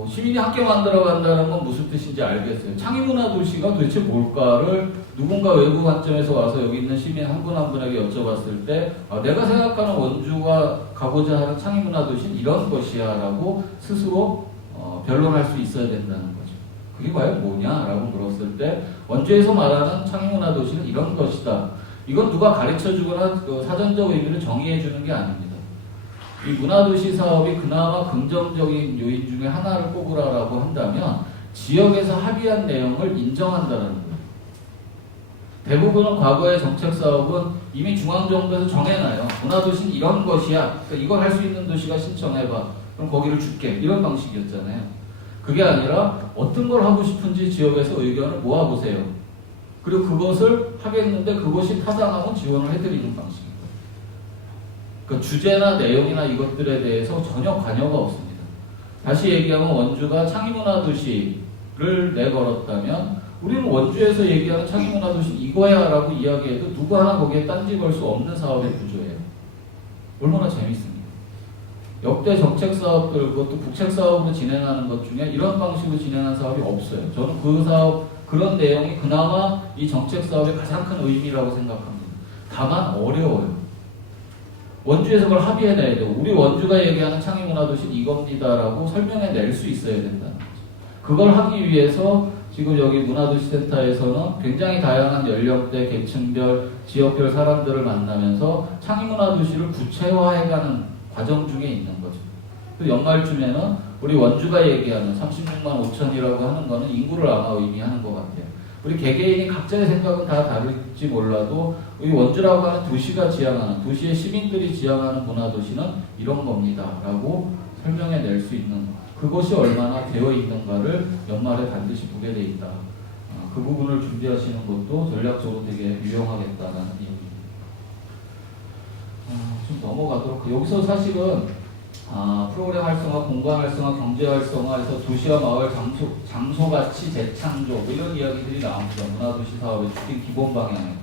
시민이 함께 만들어간다는 건 무슨 뜻인지 알겠어요. 창의문화 도시가 도대체 뭘까를 누군가 외부 관점에서 와서 여기 있는 시민 한 분 한 분에게 여쭤봤을 때 내가 생각하는 원주가 가고자 하는 창의문화 도시는 이런 것이야 라고 스스로 변론할 수 있어야 된다는 거죠. 그게 과연 뭐냐라고 물었을 때 원주에서 말하는 창의문화 도시는 이런 것이다. 이건 누가 가르쳐주거나 사전적 의미를 정의해주는 게 아닙니다. 이 문화도시 사업이 그나마 긍정적인 요인 중에 하나를 꼽으라고 한다면 지역에서 합의한 내용을 인정한다는 거예요. 대부분은 과거의 정책 사업은 이미 중앙정부에서 정해놔요. 문화도시는 이런 것이야. 그러니까 이걸 할 수 있는 도시가 신청해봐. 그럼 거기를 줄게. 이런 방식이었잖아요. 그게 아니라 어떤 걸 하고 싶은지 지역에서 의견을 모아보세요. 그리고 그것을 하겠는데 그것이 타당하면 지원을 해드리는 방식입니다. 그러니까 주제나 내용이나 이것들에 대해서 전혀 관여가 없습니다. 다시 얘기하면 원주가 창의문화도시를 내걸었다면 우리는 원주에서 얘기하는 창의문화도시 이거야 라고 이야기해도 누구 하나 거기에 딴지 걸 수 없는 사업의 구조예요. 얼마나 재밌습니까? 역대 정책 사업들 그것도 국책 사업으로 진행하는 것 중에 이런 방식으로 진행한 사업이 없어요. 저는 그 사업 그런 내용이 그나마 이 정책 사업의 가장 큰 의미라고 생각합니다. 다만 어려워요. 원주에서 그걸 합의해내야 돼요. 우리 원주가 얘기하는 창의문화도시는 이겁니다라고 설명해낼 수 있어야 된다는 거죠. 그걸 하기 위해서 지금 여기 문화도시센터에서는 굉장히 다양한 연령대, 계층별, 지역별 사람들을 만나면서 창의문화도시를 구체화해가는 과정 중에 있는 거죠. 그 연말쯤에는 우리 원주가 얘기하는 36만 5천이라고 하는 거는 인구를 아마 의미하는 것 같아요. 우리 개개인이 각자의 생각은 다 다를지 몰라도 우리 원주라고 하는 도시가 지향하는, 도시의 시민들이 지향하는 문화도시는 이런 겁니다 라고 설명해낼 수 있는 그것이 얼마나 되어 있는가를 연말에 반드시 보게 돼 있다. 그 부분을 준비하시는 것도 전략적으로 되게 유용하겠다는 얘기입니다. 좀 넘어가도록 여기서 사실은 프로그램 활성화, 공간 활성화, 경제 활성화에서 도시와 마을 장소 가치 재창조 이런 이야기들이 나옵니다. 문화도시 사업의 기본 방향에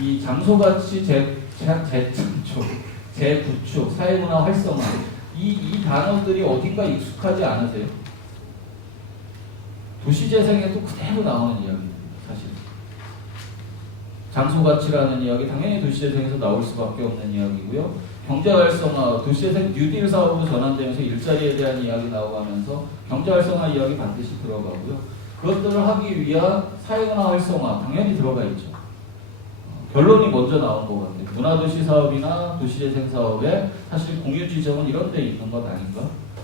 이 장소 가치 재창조, 재구축, 사회문화 활성화 이 단어들이 어딘가 익숙하지 않으세요? 도시재생에도 그대로 나오는 이야기입니다. 사실 장소가치라는 이야기 당연히 도시재생에서 나올 수밖에 없는 이야기고요. 경제활성화, 도시재생 뉴딜 사업으로 전환되면서 일자리에 대한 이야기 나오면서 경제활성화 이야기 반드시 들어가고요. 그것들을 하기 위한 사회문화 활성화 당연히 들어가 있죠. 결론이 먼저 나온 것 같아요. 문화도시 사업이나 도시재생 사업에 사실 공유 지점은 이런 데 있는 것 아닌가?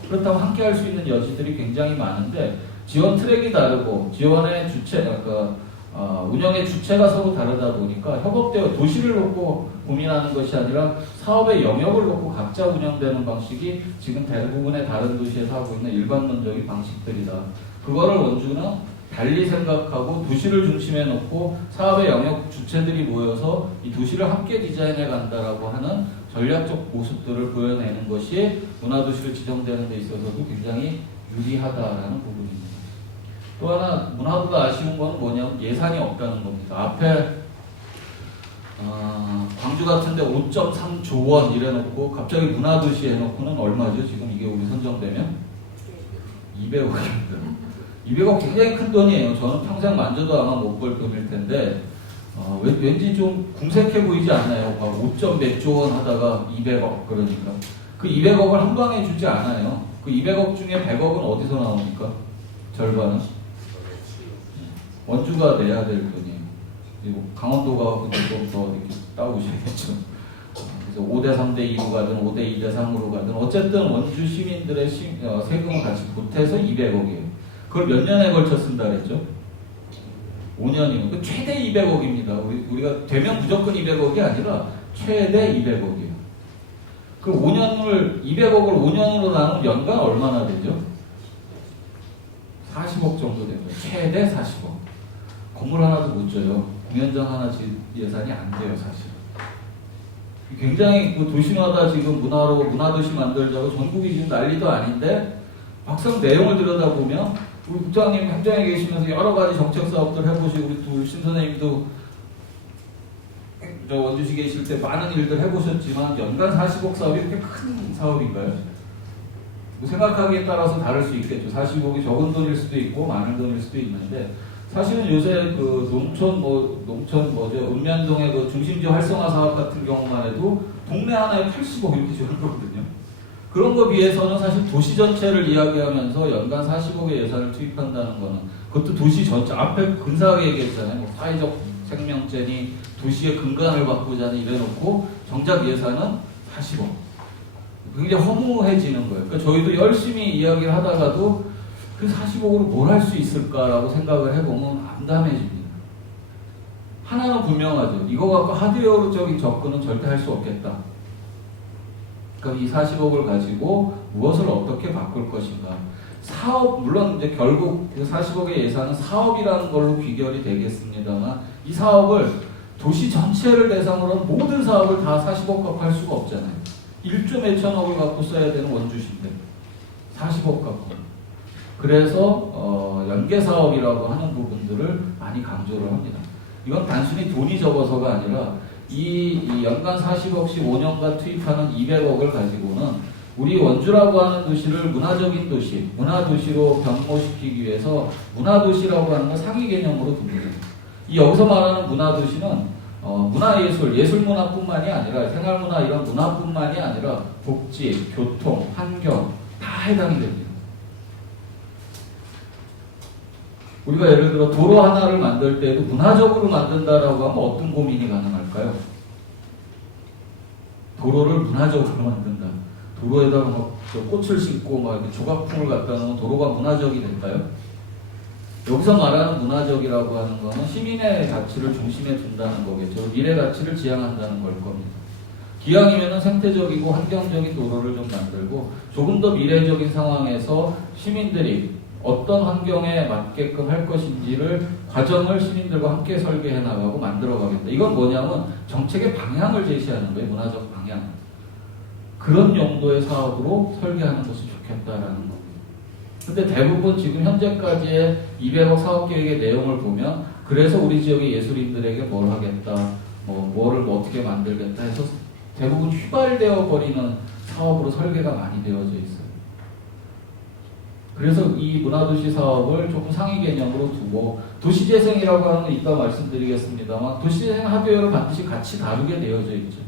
그렇다고 함께 할 수 있는 여지들이 굉장히 많은데 지원 트랙이 다르고 지원의 주체, 그러니까 운영의 주체가 서로 다르다 보니까 협업되어 도시를 놓고 고민하는 것이 아니라 사업의 영역을 놓고 각자 운영되는 방식이 지금 대부분의 다른 도시에서 하고 있는 일반론적인 방식들이다. 그거를 원주는 달리 생각하고 도시를 중심에 놓고 사업의 영역 주체들이 모여서 이 도시를 함께 디자인해 간다라고 하는 전략적 모습들을 보여내는 것이 문화도시를 지정되는 데 있어서도 굉장히 유리하다라는 부분입니다. 또 하나 문화부가 아쉬운 건 뭐냐면 예산이 없다는 겁니다. 앞에 광주 같은데 5.3조 원 이래놓고 갑자기 문화도시 해놓고는 얼마죠? 지금 이게 우리 선정되면 200억입니다. 200억 굉장히 큰 돈이에요. 저는 평생 만져도 아마 못 볼 돈일 텐데 왠지 좀 궁색해 보이지 않나요? 5점 몇 조 원 하다가 200억 그러니까 그 200억을 한 방에 주지 않아요. 그 200억 중에 100억은 어디서 나옵니까? 절반은 원주가 내야 될 돈이에요. 그리고 강원도가 좀 더 이렇게 따오셔야겠죠. 그래서 5대 3대 2로 가든 5대 2대 3으로 가든 어쨌든 원주 시민들의 세금을 같이 보태서 200억이에요. 그걸 몇 년에 걸쳐 쓴다 그랬죠? 5년이면 그 최대 200억입니다. 우리가 되면 무조건 200억이 아니라 최대 200억이에요. 그 200억을 5년으로 나누면 연간 얼마나 되죠? 40억 정도 됩니다. 최대 40억. 건물 하나도 못 줘요. 공연장 하나 질 예산이 안 돼요, 사실. 굉장히 그 도시마다 지금 문화도시 만들자고 전국이 지금 난리도 아닌데 막상 내용을 들여다보면 우리 국장님 현장에 계시면서 여러 가지 정책 사업들 해보시고 우리 또 신 선생님도 저 원주시 계실 때 많은 일들 해보셨지만 연간 40억 사업이 그렇게 큰 사업인가요? 뭐 생각하기에 따라서 다를 수 있겠죠. 40억이 적은 돈일 수도 있고 많은 돈일 수도 있는데 사실은 요새 그 읍면동의 그 중심지 활성화 사업 같은 경우만 해도 동네 하나에 80억 이렇게 주는 거거든요. 그런 거 비해서는 사실 도시 전체를 이야기하면서 연간 40억의 예산을 투입한다는 거는 그것도 도시 전체 앞에 근사하게 얘기했잖아요. 뭐 사회적 생명체니 도시의 근간을 바꾸자니 이래놓고 정작 예산은 40억. 굉장히 허무해지는 거예요. 그러니까 저희도 열심히 이야기를 하다가도 그 40억으로 뭘 할 수 있을까라고 생각을 해보면 암담해집니다. 하나는 분명하죠. 이거 갖고 하드웨어적인 접근은 절대 할 수 없겠다. 그러니까 이 40억을 가지고 무엇을 어떻게 바꿀 것인가. 사업, 물론 이제 결국 그 40억의 예산은 사업이라는 걸로 귀결이 되겠습니다만 이 사업을 도시 전체를 대상으로 한 모든 사업을 다 40억 갖고 할 수가 없잖아요. 1조 몇천억을 갖고 써야 되는 원주시인데 40억 갖고. 그래서 연계사업이라고 하는 부분들을 많이 강조를 합니다. 이건 단순히 돈이 적어서가 아니라 이 연간 40억씩 5년간 투입하는 200억을 가지고는 우리 원주라고 하는 도시를 문화적인 도시, 문화도시로 변모시키기 위해서 문화도시라고 하는 걸 상위 개념으로 둡니다. 이 여기서 말하는 문화도시는 문화예술, 예술문화뿐만이 아니라 생활문화 이런 문화뿐만이 아니라 복지, 교통, 환경 다 해당이 됩니다. 우리가 예를 들어 도로 하나를 만들 때도 문화적으로 만든다라고 하면 어떤 고민이 가능할까요? 도로를 문화적으로 만든다. 도로에다가 막 꽃을 심고 막 이렇게 조각품을 갖다 놓으면 도로가 문화적이 될까요? 여기서 말하는 문화적이라고 하는 것은 시민의 가치를 중심에 둔다는 거겠죠. 미래 가치를 지향한다는 걸 겁니다. 기왕이면 생태적이고 환경적인 도로를 좀 만들고 조금 더 미래적인 상황에서 시민들이 어떤 환경에 맞게끔 할 것인지를 과정을 시민들과 함께 설계해 나가고 만들어 가겠다. 이건 뭐냐면 정책의 방향을 제시하는 거예요. 문화적 방향. 그런 용도의 사업으로 설계하는 것이 좋겠다라는 겁니다. 근데 대부분 지금 현재까지의 200억 사업 계획의 내용을 보면 그래서 우리 지역의 예술인들에게 뭘 하겠다, 뭐를 어떻게 만들겠다 해서 대부분 휘발되어 버리는 사업으로 설계가 많이 되어져 있어요. 그래서 이 문화도시 사업을 조금 상위 개념으로 두고 도시재생이라고 하는 건 이따 말씀드리겠습니다만 도시재생 하드웨어를 반드시 같이 다루게 되어져 있죠.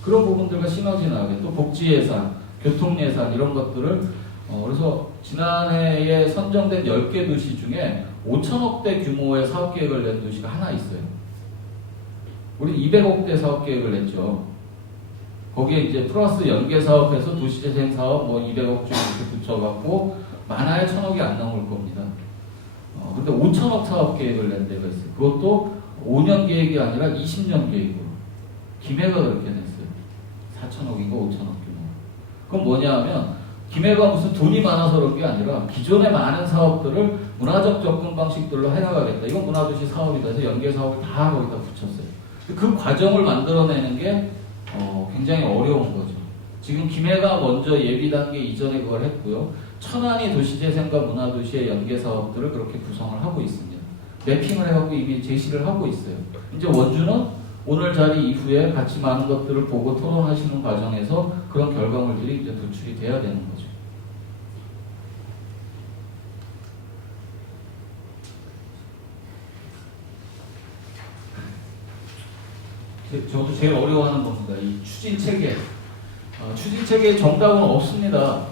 그런 부분들과 시너지 나게 또 복지예산, 교통예산 이런 것들을 그래서 지난해에 선정된 10개 도시 중에 5천억대 규모의 사업계획을 낸 도시가 하나 있어요. 우리 200억대 사업계획을 냈죠. 거기에 이제 플러스 연계사업해서 도시재생 사업 200억 좀 이렇게 붙여갖고 많아야 1,000억이 안 넘을 겁니다. 근데 5천억 사업 계획을 낸 데가 있어요. 그것도 5년 계획이 아니라 20년 계획으로. 김해가 그렇게 냈어요. 4천억인가 5천억 규모. 그건 뭐냐 하면 김해가 무슨 돈이 많아서 그런 게 아니라 기존의 많은 사업들을 문화적 접근 방식들로 해나가겠다. 이건 문화도시 사업이다 해서 연계사업을 다 거기다 붙였어요. 그 과정을 만들어내는 게 굉장히 어려운 거죠. 지금 김해가 먼저 예비 단계 이전에 그걸 했고요. 천안이 도시재생과 문화도시의 연계 사업들을 그렇게 구성을 하고 있습니다. 매핑을 해갖고 이미 제시를 하고 있어요. 이제 원주는 오늘 자리 이후에 같이 많은 것들을 보고 토론하시는 과정에서 그런 결과물들이 이제 도출이 돼야 되는 거죠. 저도 제일 어려워하는 겁니다. 이 추진 체계. 추진 체계의 정답은 없습니다.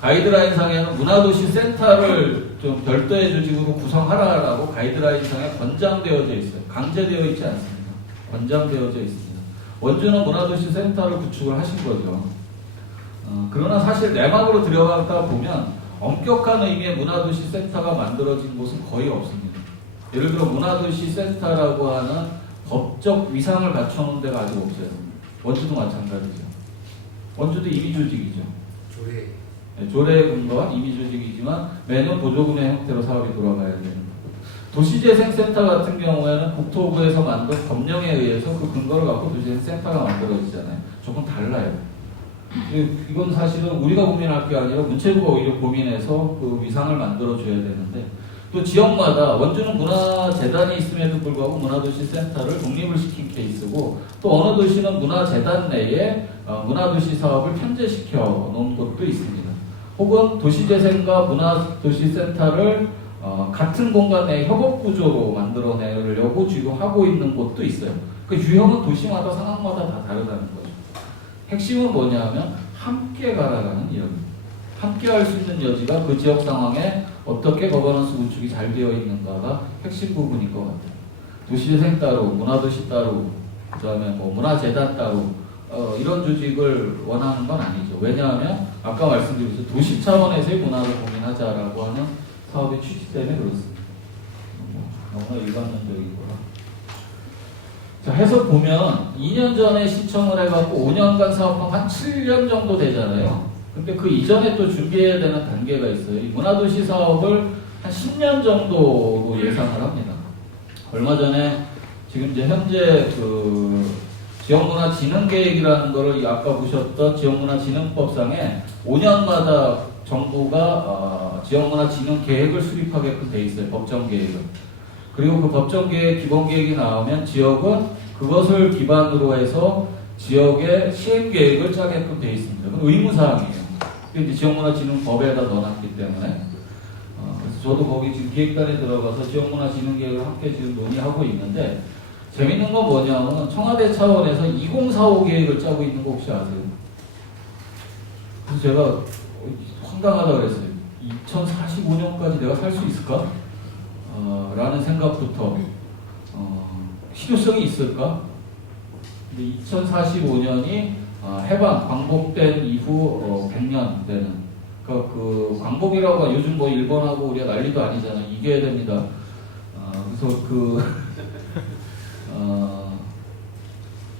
가이드라인상에는 문화도시 센터를 좀 별도의 조직으로 구성하라라고 가이드라인상에 권장되어져 있어요. 강제되어 있지 않습니다. 권장되어져 있습니다. 원주는 문화도시 센터를 구축을 하신 거죠. 그러나 사실 내막으로 들어가다 보면 엄격한 의미의 문화도시 센터가 만들어진 곳은 거의 없습니다. 예를 들어 문화도시 센터라고 하는 법적 위상을 갖춰놓은 데가 아직 없어요. 원주도 마찬가지죠. 원주도 임의조직이죠. 조례에 근거한 임의조직이지만 매년 보조금의 형태로 사업이 돌아가야 되는 거고, 도시재생센터 같은 경우에는 국토부에서 만든 법령에 의해서 그 근거를 갖고 도시재생센터가 만들어지잖아요. 조금 달라요. 이건 사실은 우리가 고민할 게 아니라 문체부가 오히려 고민해서 그 위상을 만들어줘야 되는데, 또 지역마다 원주는 문화재단이 있음에도 불구하고 문화도시센터를 독립을 시킨 케이스고, 또 어느 도시는 문화재단 내에 문화도시 사업을 편제시켜 놓은 곳도 있습니다. 혹은 도시재생과 문화도시센터를 같은 공간 내 협업구조로 만들어내려고 지금 하고 있는 곳도 있어요. 그 유형은 도시마다 상황마다 다 다르다는 거죠. 핵심은 뭐냐면 함께 가라라는 이야기입니다. 함께 할 수 있는 여지가 그 지역 상황에 어떻게 거버넌스 구축이 잘 되어 있는가가 핵심 부분일 것 같아요. 도시재생 따로, 문화도시 따로, 그 다음에 뭐 문화재단 따로, 이런 조직을 원하는 건 아니죠. 왜냐하면 아까 말씀드렸듯이 도시 차원에서의 문화를 고민하자라고 하는 사업의 취지 때문에 그렇습니다. 너무나 일반론적인 거라. 자, 해서 보면 2년 전에 신청을 해갖고 5년간 사업하면 한 7년 정도 되잖아요. 근데 그 이전에 또 준비해야 되는 단계가 있어요. 이 문화도시 사업을 한 10년 정도로 예상을 합니다. 얼마 전에 지금 이제 현재 그 지역문화진흥계획이라는 거를 아까 보셨던 지역문화진흥법상에 5년마다 정부가 지역문화진흥계획을 수립하게끔 돼 있어요. 법정계획을. 그리고 그 법정계획 기본계획이 나오면 지역은 그것을 기반으로 해서 지역의 시행계획을 짜게끔 돼 있습니다. 그건 의무사항이에요. 이제 지역문화진흥법에다 넣어놨기 때문에. 그래서 저도 거기 지금 기획단에 들어가서 지역문화진흥계획을 함께 지금 논의하고 있는데, 재밌는 건 뭐냐면 청와대 차원에서 2045 계획을 짜고 있는 거 혹시 아세요? 그래서 제가 황당하다 그랬어요. 2045년까지 내가 살 수 있을까? 라는 생각부터 실효성이 있을까? 근데 2045년이 해방, 광복된 이후 100년 되는, 그러니까 그 광복이라고 요즘 뭐 일본하고 우리가 난리도 아니잖아요. 이겨야 됩니다. 그래서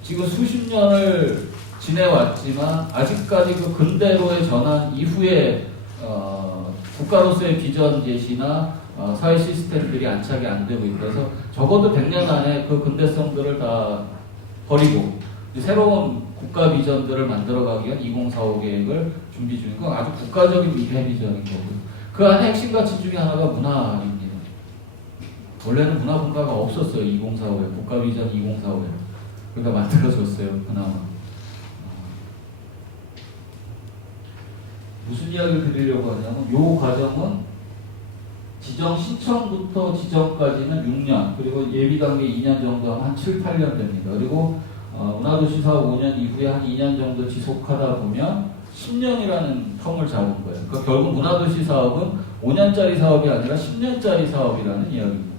지금 수십 년을 지내왔지만 아직까지 그 근대로의 전환 이후에 국가로서의 비전 제시나 사회 시스템들이 안착이 안 되고 있어서 적어도 100년 안에 그 근대성들을 다 버리고 새로운 국가 비전들을 만들어가기 위한 2045 계획을 준비 중인 건 아주 국가적인 미래 비전인 거고요. 그 안에 핵심 가치 중에 하나가 문화입니다. 원래는 문화분과가 없었어요. 2045에 국가 비전 2045에 그러니까 만들어졌어요. 그나마. 무슨 이야기를 드리려고 하냐면 이 과정은 지정 신청부터 지정까지는 6년, 그리고 예비 단계 2년 정도 하면 한 7, 8년 됩니다. 그리고 문화도시 사업 5년 이후에 한 2년 정도 지속하다 보면 10년이라는 텀을 잡은 거예요. 그러니까 결국 문화도시 사업은 5년짜리 사업이 아니라 10년짜리 사업이라는 이야기입니다.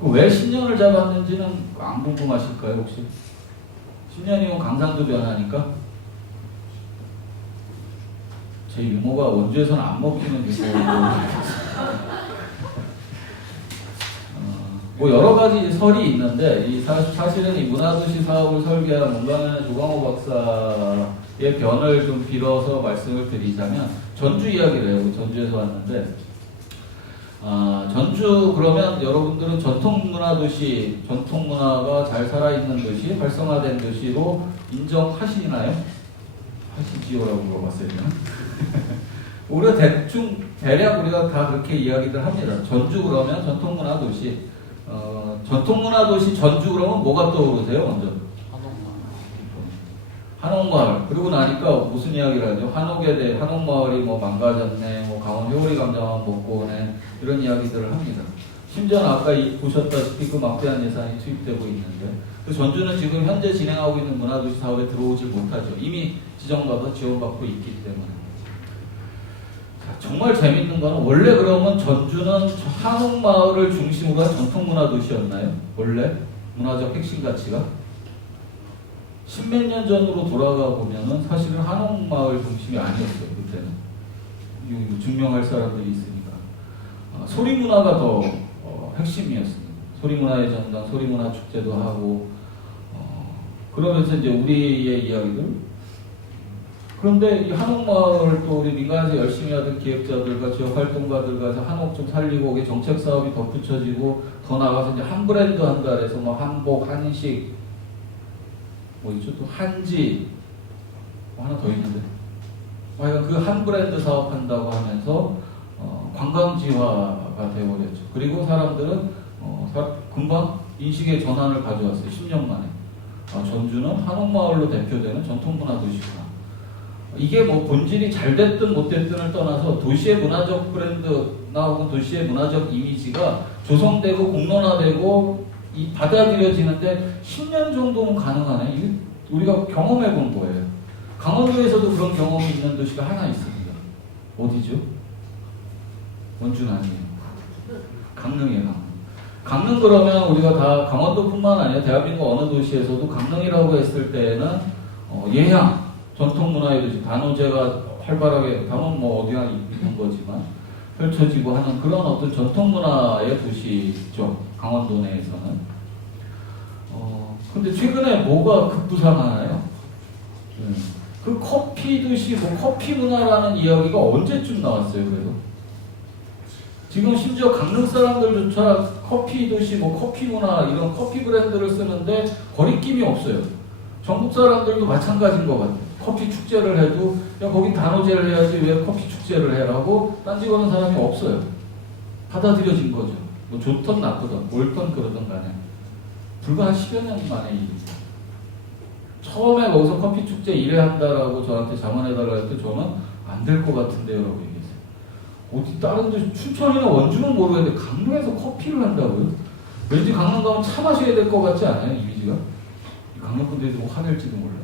왜 10년을 잡았는지는 안 궁금하실까요, 혹시? 10년이면 강산도 변하니까? 제 유머가 원주에서는 안 먹히는 유머고 뭐 여러 가지 설이 있는데 사실은 이 문화도시 사업을 설계한 문광현 조광호 박사의 변을 좀 빌어서 말씀을 드리자면 전주 이야기를 해요. 전주에서 왔는데 전주 그러면 여러분들은 전통문화도시, 전통문화가 잘 살아있는 도시, 활성화된 도시로 인정하시나요? 하시지요라고 물어봤어요. 우리가 대략 우리가 다 그렇게 이야기들 합니다. 전주 그러면 전통문화도시. 전통문화도시 전주 그러면 뭐가 떠오르세요, 먼저? 한옥마을. 그러고 나니까 무슨 이야기를 하죠? 한옥에 대해, 한옥마을이 뭐 망가졌네, 뭐 강원 회오리 감자만 먹고 오네, 이런 이야기들을 합니다. 심지어는 아까 보셨다시피 그 막대한 예산이 투입되고 있는데, 그 전주는 지금 현재 진행하고 있는 문화도시 사업에 들어오지 못하죠. 이미 지정받아 지원받고 있기 때문에. 자, 정말 재밌는 거는 원래 그러면 전주는 한옥마을을 중심으로 한 전통문화도시였나요? 원래 문화적 핵심 가치가? 십몇 년 전으로 돌아가 보면은 사실은 한옥마을 중심이 아니었어요. 그때는 증명할 사람들이 있으니까 소리문화가 더 핵심이었습니다. 소리문화의 전당, 소리문화 축제도 하고 그러면서 이제 우리의 이야기들. 그런데 이 한옥마을 또 우리 민간에서 열심히 하던 기획자들과 지역 활동가들과 해서 한옥 좀 살리고 이게 정책 사업이 덧붙여지고 더 나가서 이제 한 브랜드 한다 해서 뭐 한복, 한식, 뭐 있죠 또 한지, 뭐 하나 더 있는데. 그 한 브랜드 사업한다고 하면서 관광지화가 되어버렸죠. 그리고 사람들은 금방 인식의 전환을 가져왔어요. 10년 만에. 전주는 한옥마을로 대표되는 전통문화도시구나. 이게 뭐 본질이 잘 됐든 못 됐든을 떠나서 도시의 문화적 브랜드나 혹은 도시의 문화적 이미지가 조성되고 공론화되고 받아들여지는데 10년 정도는 가능하네. 이게 우리가 경험해 본 거예요. 강원도에서도 그런 경험이 있는 도시가 하나 있습니다. 어디죠? 원주는 아니에요. 강릉이에요. 강릉 그러면 우리가 다 강원도뿐만 아니라 대한민국 어느 도시에서도 강릉이라고 했을 때는 예향, 전통문화의 도시, 단오제가 활발하게, 단오는 뭐 어디나 있는 거지만 펼쳐지고 하는 그런 어떤 전통문화의 도시죠. 강원도 내에서는. 근데 최근에 뭐가 급부상하나요? 그 커피 도시, 뭐 커피 문화라는 이야기가 언제쯤 나왔어요, 그래도? 지금 심지어 강릉 사람들조차 커피 도시, 뭐 커피 문화, 이런 커피 브랜드를 쓰는데 거리낌이 없어요. 전국 사람들도 마찬가지인 것 같아요. 커피 축제를 해도, 야, 거긴 단오제를 해야지 왜 커피 축제를 해라고 딴지거는 사람이 없어요. 받아들여진 거죠. 뭐 좋든 나쁘든, 옳든 그러든 간에. 불과 한 10여 년 만의 일입니다. 처음에 거기서 커피 축제 일회 한다라고 저한테 자문해달라고 할 때 저는 안 될 것 같은데요 라고 얘기했어요. 어디 다른 데 춘천이나 원주는 모르겠는데 강릉에서 커피를 한다고요? 왠지 강릉 가면 차 마셔야 될 것 같지 않아요? 이미지가? 강릉 분들이 뭐 화낼지도 몰라요.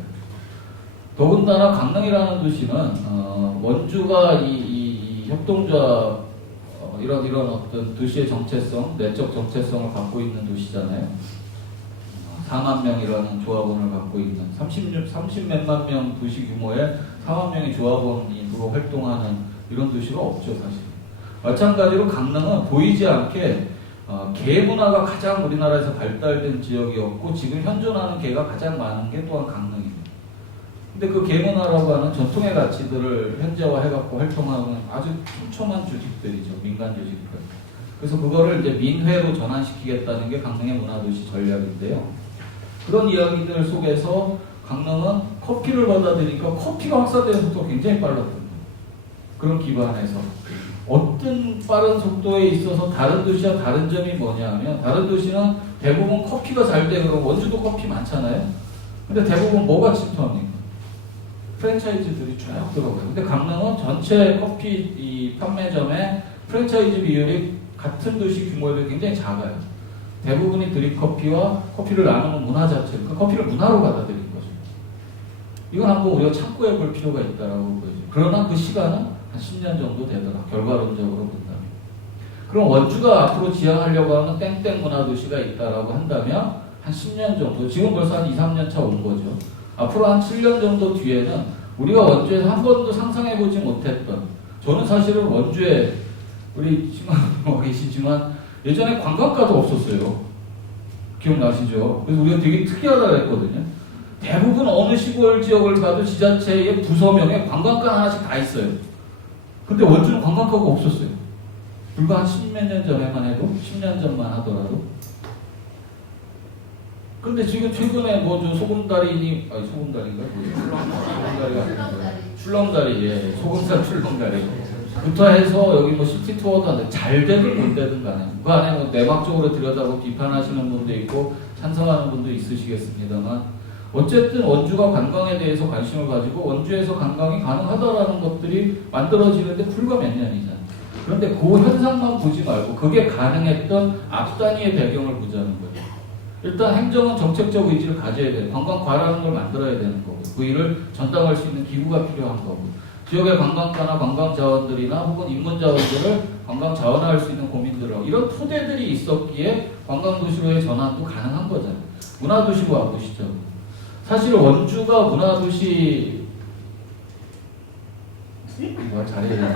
더군다나 강릉이라는 도시는 원주가 이 협동조합 이런 어떤 도시의 정체성, 내적 정체성을 갖고 있는 도시잖아요. 4만 명이라는 조합원을 갖고 있는 30몇만 명 도시 규모의 4만 명의 조합원으로 활동하는 이런 도시가 없죠, 사실. 마찬가지로 강릉은 보이지 않게 개 문화가 가장 우리나라에서 발달된 지역이었고 지금 현존하는 개가 가장 많은 게 또한 강릉입니다. 근데 그 개 문화라고 하는 전통의 가치들을 현재화해갖고 활동하는 아주 촘촘한 조직들이죠, 민간 조직들. 그래서 그거를 이제 민회로 전환시키겠다는 게 강릉의 문화도시 전략인데요. 그런 이야기들 속에서 강릉은 커피를 받아들이니까 커피가 확산되는 속도가 굉장히 빨랐던 거예요. 그런 기반에서 어떤 빠른 속도에 있어서 다른 도시와 다른 점이 뭐냐면 다른 도시는 대부분 커피가 잘 돼. 그럼 원주도 커피 많잖아요. 근데 대부분 뭐가 침투합니까? 프랜차이즈들이 쭉 들어가요. 근데 강릉은 전체 커피 이 판매점의 프랜차이즈 비율이 같은 도시 규모에도 굉장히 작아요. 대부분이 드립커피와 커피를 나누는 문화 자체, 그러니까 커피를 문화로 받아들인 거죠. 이건 한번 우리가 참고해 볼 필요가 있다고 보여요. 그러나 그 시간은 한 10년 정도 되더라, 결과론적으로 본다면. 그럼 원주가 앞으로 지향하려고 하는 땡땡 문화도시가 있다라고 한다면 한 10년 정도, 지금 벌써 한 2, 3년 차 온 거죠. 앞으로 한 7년 정도 뒤에는 우리가 원주에서 한 번도 상상해보지 못했던, 저는 사실은 원주에 우리 지금 계시지만 예전에 관광가도 없었어요. 기억나시죠? 그래서 우리가 되게 특이하다고 했거든요. 대부분 어느 시골 지역을 가도 지자체의 부서명에 관광가 하나씩 다 있어요. 근데 원주는 관광가가 없었어요. 불과 한 10몇 년 전에만 해도, 10년 전만 하더라도. 근데 지금 최근에 뭐 저 소금다리니 아니 소금다리인가 소금다리가 아닌데 출렁다리 예 소금산 출렁다리부터 해서 여기 뭐 시티 투어도 하는데 잘 되든 못 되든 간에 그 안에 뭐 내막적으로 들여다보고 비판하시는 분도 있고 찬성하는 분도 있으시겠습니다만 어쨌든 원주가 관광에 대해서 관심을 가지고 원주에서 관광이 가능하다라는 것들이 만들어지는데 불과 몇 년이잖아요. 그런데 그 현상만 보지 말고 그게 가능했던 앞단위의 배경을 보자는 거예요. 일단 행정은 정책적 의지를 가져야 돼요. 관광 과라는 걸 만들어야 되는 거고 그 일을 전담할 수 있는 기구가 필요한 거고 지역의 관광가나 관광 자원들이나 혹은 인문 자원들을 관광 자원화할 수 있는 고민들을 이런 토대들이 있었기에 관광도시로의 전환도 가능한 거잖아요. 문화도시로 와보시죠. 사실 원주가 문화도시 말 잘해야 되는데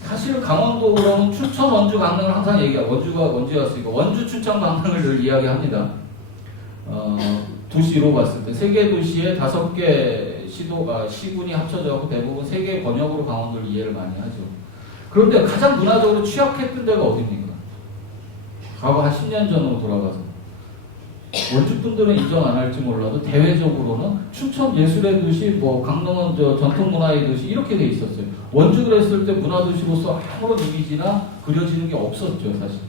사실 강원도 그러면 춘천, 원주, 강릉을 항상 얘기하고 원주에 왔으니까 원주, 춘천, 강릉을 늘 이야기합니다. 도시로 봤을 때 세 개 도시에 5개 시군이 합쳐져서 대부분 3개의 번역으로 강원도를 이해를 많이 하죠. 그런데 가장 문화적으로 취약했던 데가 어디입니까? 과거 한 10년 전으로 돌아가서 원주 분들은 인정 안 할지 몰라도 대외적으로는 춘천 예술의 도시, 뭐 강릉은 전통 문화의 도시 이렇게 돼 있었어요. 원주 그랬을 때 문화도시로서 아무런 이미지나 그려지는 게 없었죠, 사실.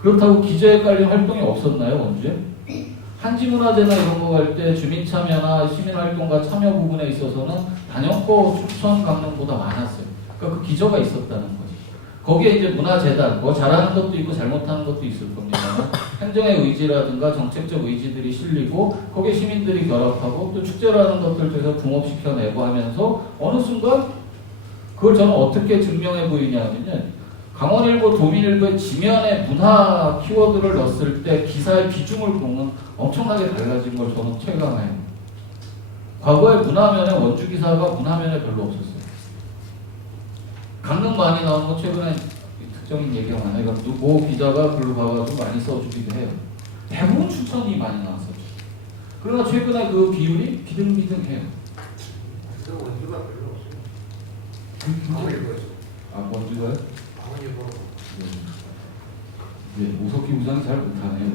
그렇다고 기저에 깔린 활동이 없었나요, 원주에? 한지문화제나 이런 거 할 때 주민 참여나 시민 활동과 참여 부분에 있어서는 단연코 춘천, 강릉보다 많았어요. 그러니까 그 기저가 있었다는 거죠. 거기에 이제 문화재단, 뭐 잘하는 것도 있고 잘못하는 것도 있을 겁니다. 행정의 의지라든가 정책적 의지들이 실리고 거기에 시민들이 결합하고 또 축제라는 것들 통해서 붕업시켜내고 하면서 어느 순간 그걸 저는 어떻게 증명해 보이냐면요. 강원일보, 도민일보의 지면에 문화 키워드를 넣었을 때 기사의 비중을 보면 엄청나게 달라진 걸 저는 체감해요. 과거에 문화면에 원주 기사가 문화면에 별로 없었어요. 강릉 많이 나오는 거 최근에 특정인 얘기가 많아요. 그러니까 모 기자가 글로 가가지고 많이 써주기도 해요. 대부분 춘천이 많이 나왔었죠. 그러나 최근에 그 비율이 비등비등해요. 그 원주가 별로 없어요. 강원일보에서. 아, 원주가요? 강원일보. 네, 오석기 부장이 잘 못하네요.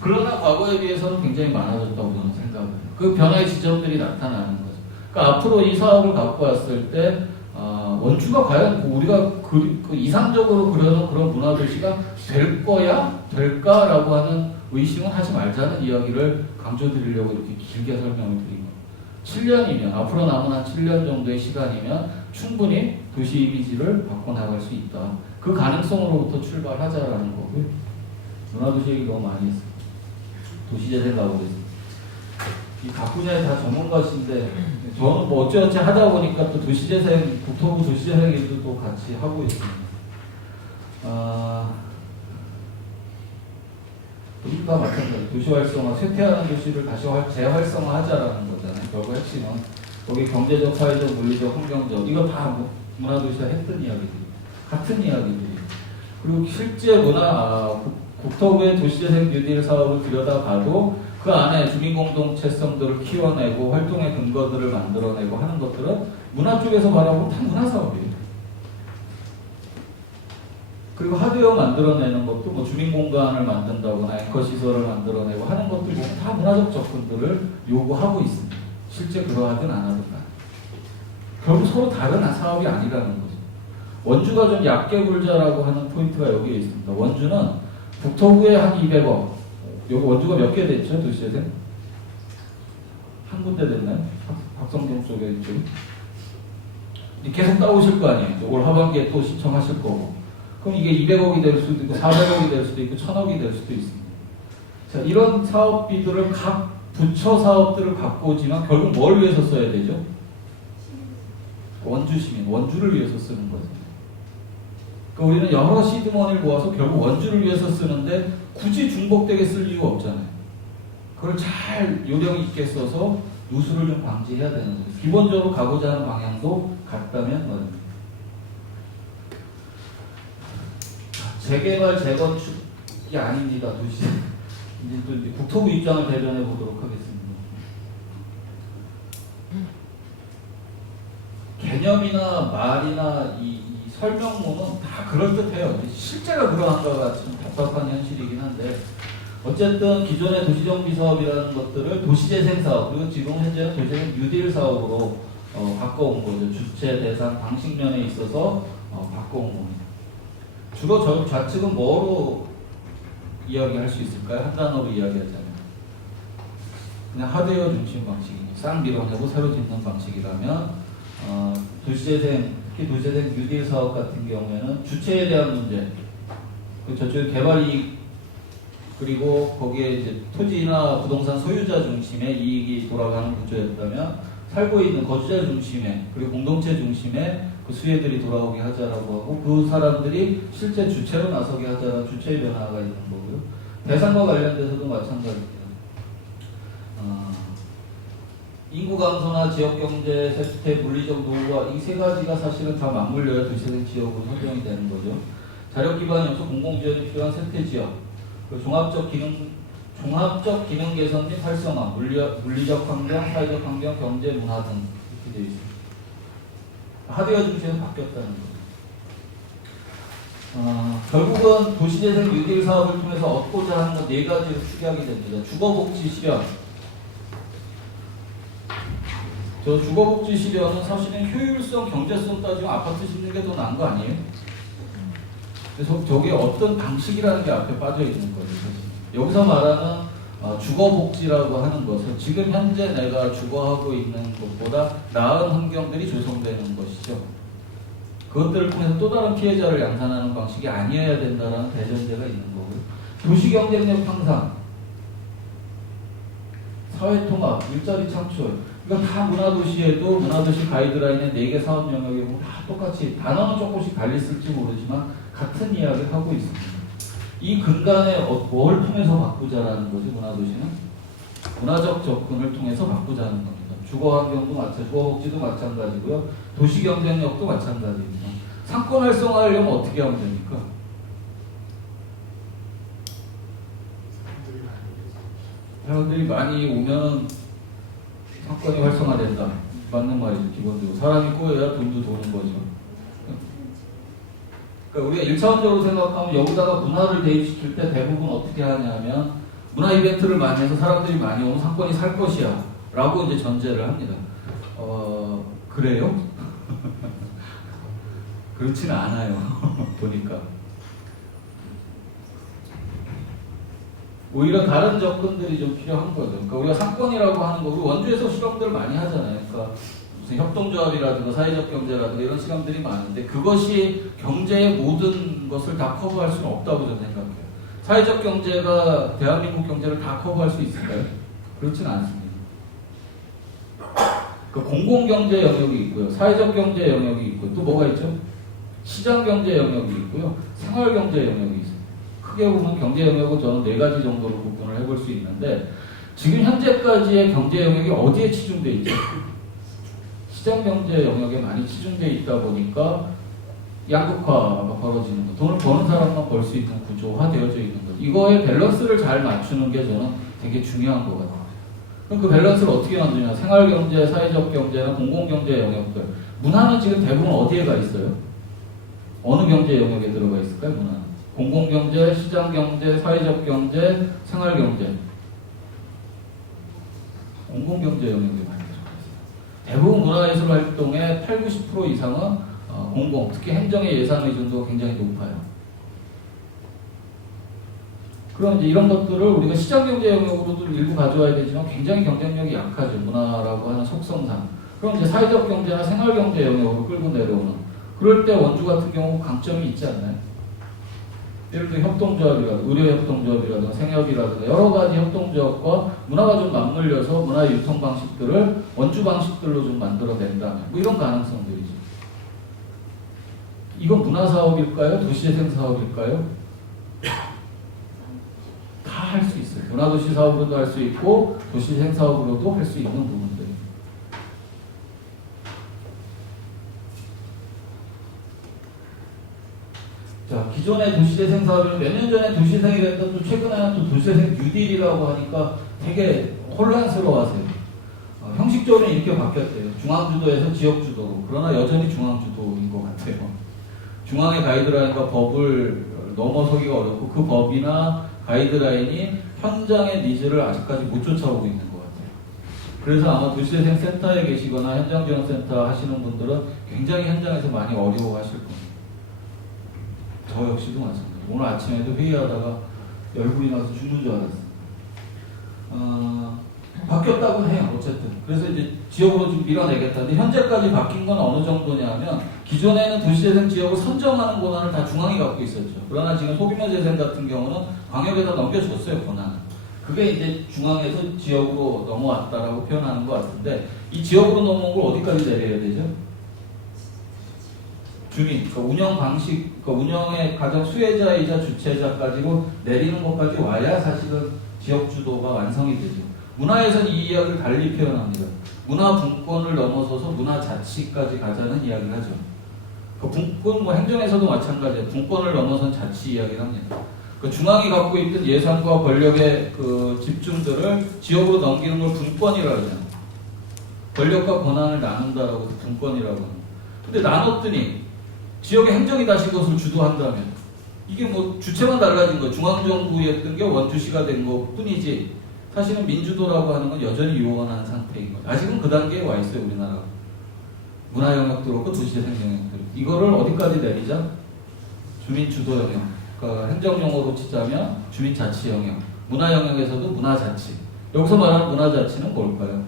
그러나 과거에 비해서는 굉장히 많아졌다고 저는 생각을 해요. 그 변화의 지점들이 나타나는 거죠. 그러니까 앞으로 이 사업을 갖고 왔을 때 원주가 과연 우리가 그 이상적으로 그려놓은 그런 문화도시가 될 거야? 될까라고 하는 의심은 하지 말자는 이야기를 강조드리려고 이렇게 길게 설명을 드린 거예요. 7년이면 앞으로 남은 한 7년 정도의 시간이면 충분히 도시 이미지를 바꿔나갈 수 있다. 그 가능성으로부터 출발하자라는 거고요. 문화도시 얘기 너무 많이 했어요. 도시재생 가보겠습니다. 이 각 분야에 다 전문가신데 저는 뭐 어찌어찌 하다 보니까 또 도시재생, 국토부 도시재생 일도 또 같이 하고 있습니다. 우리가 마찬가지 도시활성화, 쇠퇴하는 도시를 다시 재활성화하자라는 거잖아요. 결국 핵심은 거기 경제적, 사회적, 물리적, 환경적 이거 다 뭐 문화도시가 했던 이야기들이 같은 이야기들이 그리고 실제 국토부의 도시재생 뉴딜 사업을 들여다봐도 그 안에 주민공동체성들을 키워내고 활동의 근거들을 만들어내고 하는 것들은 문화 쪽에서 말하면 다 문화사업이에요. 그리고 하드웨어 만들어내는 것도 뭐 주민공간을 만든다거나 앵커시설을 만들어내고 하는 것들 보면 다 문화적 접근들을 요구하고 있습니다. 실제 그러하든 안 하든 간에. 결국 서로 다른 사업이 아니라는 거죠. 원주가 좀 얕게 굴자라고 하는 포인트가 여기에 있습니다. 원주는 국토부에 한 200억 여기 원주가 몇 개 됐죠? 도시재생? 한 군데 됐나요? 박성동 쪽에 있죠. 계속 따오실 거 아니에요. 올 하반기에 또 신청하실 거고. 그럼 이게 200억이 될 수도 있고 400억이 될 수도 있고 1000억이 될 수도 있습니다. 자, 이런 사업비들을 각 부처 사업들을 갖고 오지만 결국 뭘 위해서 써야 되죠? 원주 시민, 원주를 위해서 쓰는 거죠. 그러니까 우리는 여러 시드머니를 모아서 결국 원주를 위해서 쓰는데 굳이 중복되게 쓸 이유가 없잖아요. 그걸 잘 요령 있게 써서 누수를 좀 방지해야 되는 거죠. 기본적으로 가고자 하는 방향도 같다면 말입니다. 재개발, 재건축이 아닙니다. 도시. 이제 또 국토부 입장을 대변해 보도록 하겠습니다. 개념이나 말이나 이 설명문은 다 그럴듯해요. 실제가 그러한가가 좀 답답한 현실이긴 한데 어쨌든 기존의 도시정비 사업이라는 것들을 도시재생 사업 그리고 지금 현재는 도시재생 뉴딜 사업으로 바꿔온 거죠. 주체, 대상, 방식 면에 있어서 바꿔온 겁니다. 주로 저 좌측은 뭐로 이야기할 수 있을까요? 한 단어로 이야기하자면 그냥 하드웨어 중심 방식이니 싹 밀어내고 새로 짓는 방식이라면 도시재생, 특히 도시재생 뉴딜 사업 같은 경우에는 주체에 대한 문제 저쪽에 개발이익 그리고 거기에 이제 토지나 부동산 소유자 중심의 이익이 돌아가는 구조였다면 살고 있는 거주자 중심의 그리고 공동체 중심의 그 수혜들이 돌아오게 하자라고 하고 그 사람들이 실제 주체로 나서게 하자라는 주체의 변화가 있는 거고요. 대상과 관련돼서도 마찬가지입니다. 인구 감소나 지역 경제, 세태, 물리적 노후와 이 세 가지가 사실은 다 맞물려야 도시재생 지역으로 선정이 되는 거죠. 자력 기반 요소 공공지원이 필요한 세태 지역, 종합적 기능 개선 및 활성화, 물리적 환경, 사회적 환경, 경제, 문화 등 이렇게 되어 있습니다. 하드웨어 중심에서 바뀌었다는 거죠. 결국은 도시재생 뉴딜 사업을 통해서 얻고자 하는 건 네 가지로 축약이 됩니다. 주거복지 실현. 저 주거복지 실현은 사실은 효율성, 경제성 따지면 아파트 짓는 게 더 나은 거 아니에요? 그래서 저게 어떤 방식이라는 게 앞에 빠져 있는 거죠. 여기서 말하는 주거복지라고 하는 것은 지금 현재 내가 주거하고 있는 것보다 나은 환경들이 조성되는 것이죠. 그것들을 통해서 또 다른 피해자를 양산하는 방식이 아니어야 된다는 대전제가 있는 거고요. 도시경쟁력 향상, 사회통합, 일자리 창출 이거 다 문화도시에도 문화도시 가이드라인의 4개 사업 영역이 다 똑같이 단어는 조금씩 달리 쓸지 모르지만 같은 이야기를 하고 있습니다. 이 근간에 뭘 통해서 바꾸자라는 거지 문화도시는? 문화적 접근을 통해서 바꾸자는 겁니다. 주거환경도 마찬가지고 주거복지도 마찬가지고요. 도시경쟁력도 마찬가지입니다. 상권 활성화하려면 어떻게 하면 됩니까? 사람들이 많이 오면 상권이 활성화된다. 맞는 말이죠. 기본적으로. 사람이 꼬여야 돈도 도는 거죠. 그러니까 우리가 1차원적으로 생각하면 여기다가 문화를 대입시킬 때 대부분 어떻게 하냐면 문화 이벤트를 많이 해서 사람들이 많이 오면 상권이 살 것이야 라고 이제 전제를 합니다. 그래요? 그렇지는 않아요. 보니까 오히려 다른 접근들이 좀 필요한 거죠. 그러니까 우리가 상권이라고 하는 거, 우리 원주에서 실험들을 많이 하잖아요. 그러니까 무슨 협동조합이라든가 사회적 경제라든가 이런 실험들이 많은데 그것이 경제의 모든 것을 다 커버할 수는 없다고 저는 생각해요. 사회적 경제가 대한민국 경제를 다 커버할 수 있을까요? 그렇지는 않습니다. 그러니까 공공경제 영역이 있고요. 사회적 경제 영역이 있고 또 뭐가 있죠? 시장경제 영역이 있고요. 생활경제 영역이 있어요. 크게 보면 경제 영역은 저는 4가지 정도로 구분을 해볼 수 있는데 지금 현재까지의 경제 영역이 어디에 치중되어 있죠? 시장경제 영역에 많이 치중되어 있다 보니까 양극화가 벌어지는 것, 돈을 버는 사람만 벌 수 있는 구조화 되어져 있는 것, 이거의 밸런스를 잘 맞추는 게 저는 되게 중요한 것 같아요. 그럼 그 밸런스를 어떻게 만드냐? 생활경제, 사회적 경제나 공공경제 영역들, 문화는 지금 대부분 어디에 가 있어요? 어느 경제 영역에 들어가 있을까요? 문화는 공공경제, 시장경제, 사회적 경제, 생활경제, 공공경제 영역에 많이 들어가 있어요. 대부분 문화예술 활동의 80-90% 이상은 공공, 특히 행정의 예산 의존도가 굉장히 높아요. 그럼 이제 이런 것들을 우리가 시장경제 영역으로도 일부 가져와야 되지만 굉장히 경쟁력이 약하죠. 문화라고 하는 속성상. 그럼 이제 사회적 경제나 생활경제 영역으로 끌고 내려오는. 그럴 때 원주 같은 경우 강점이 있지 않나요? 예를 들어 협동조합이라든가 의료협동조합이라든가 생협이라든가 여러 가지 협동조합과 문화가 좀 맞물려서 문화 유통 방식들을 원주 방식들로 좀 만들어낸다면 뭐 이런 가능성들이죠. 이건 문화사업일까요? 도시재생 사업일까요? 다 할 수 있어요. 문화도시 사업으로도 할 수 있고 도시재생 사업으로도 할 수 있는 부분들. 자, 기존의 도시재생 사업은 몇 년 전에 도시재생이 됐던 또 최근에는 또 도시재생 뉴딜이라고 하니까 되게 혼란스러워하세요. 형식적으로 이렇게 바뀌었대요. 중앙주도에서 지역주도로. 그러나 여전히 중앙주도인 것 같아요. 중앙의 가이드라인과 법을 넘어서기가 어렵고 그 법이나 가이드라인이 현장의 니즈를 아직까지 못 쫓아오고 있는 것 같아요. 그래서 아마 도시재생 센터에 계시거나 현장지원센터 하시는 분들은 굉장히 현장에서 많이 어려워하실 겁니다. 저 역시도 마찬가지예요. 오늘 아침에도 회의하다가 열불이 나서 죽는 줄 알았어요. 바뀌었다고 해요. 어쨌든. 그래서 이제 지역으로 좀 밀어내겠다는데 현재까지 바뀐 건 어느 정도냐면 기존에는 도시재생 지역을 선정하는 권한을 다 중앙이 갖고 있었죠. 그러나 지금 소규모 재생 같은 경우는 광역에다 넘겨줬어요, 권한을. 그게 이제 중앙에서 지역으로 넘어왔다라고 표현하는 것 같은데 이 지역으로 넘어온 걸 어디까지 내려야 되죠? 주민, 그러니까 운영 방식, 그러니까 운영의 가장 수혜자이자 주체자까지로 내리는 것까지 와야 사실은 지역 주도가 완성이 되죠. 문화에서는 이 이야기를 달리 표현합니다. 문화 분권을 넘어서서 문화 자치까지 가자는 이야기를 하죠. 그 분권, 뭐 행정에서도 마찬가지예요. 분권을 넘어선 자치 이야기를 합니다. 그 중앙이 갖고 있던 예산과 권력의 그 집중들을 지역으로 넘기는 걸 분권이라고 해요. 권력과 권한을 나눈다라고 해서 분권이라고 합니다. 근데 나눴더니 지역의 행정이 다시 그것을 주도한다면 이게 뭐 주체만 달라진 거 중앙정부였던 게 원주시가 된 것 뿐이지 사실은 민주도라고 하는 건 여전히 요원한 상태인 거예요. 아직은 그 단계에 와 있어요, 우리나라. 문화 영역도 그렇고 도시재생 영역도. 이거를 어디까지 내리자? 주민주도 영역. 그러니까 행정용어로 치자면 주민자치 영역. 문화 영역에서도 문화자치. 여기서 말하는 문화자치는 뭘까요?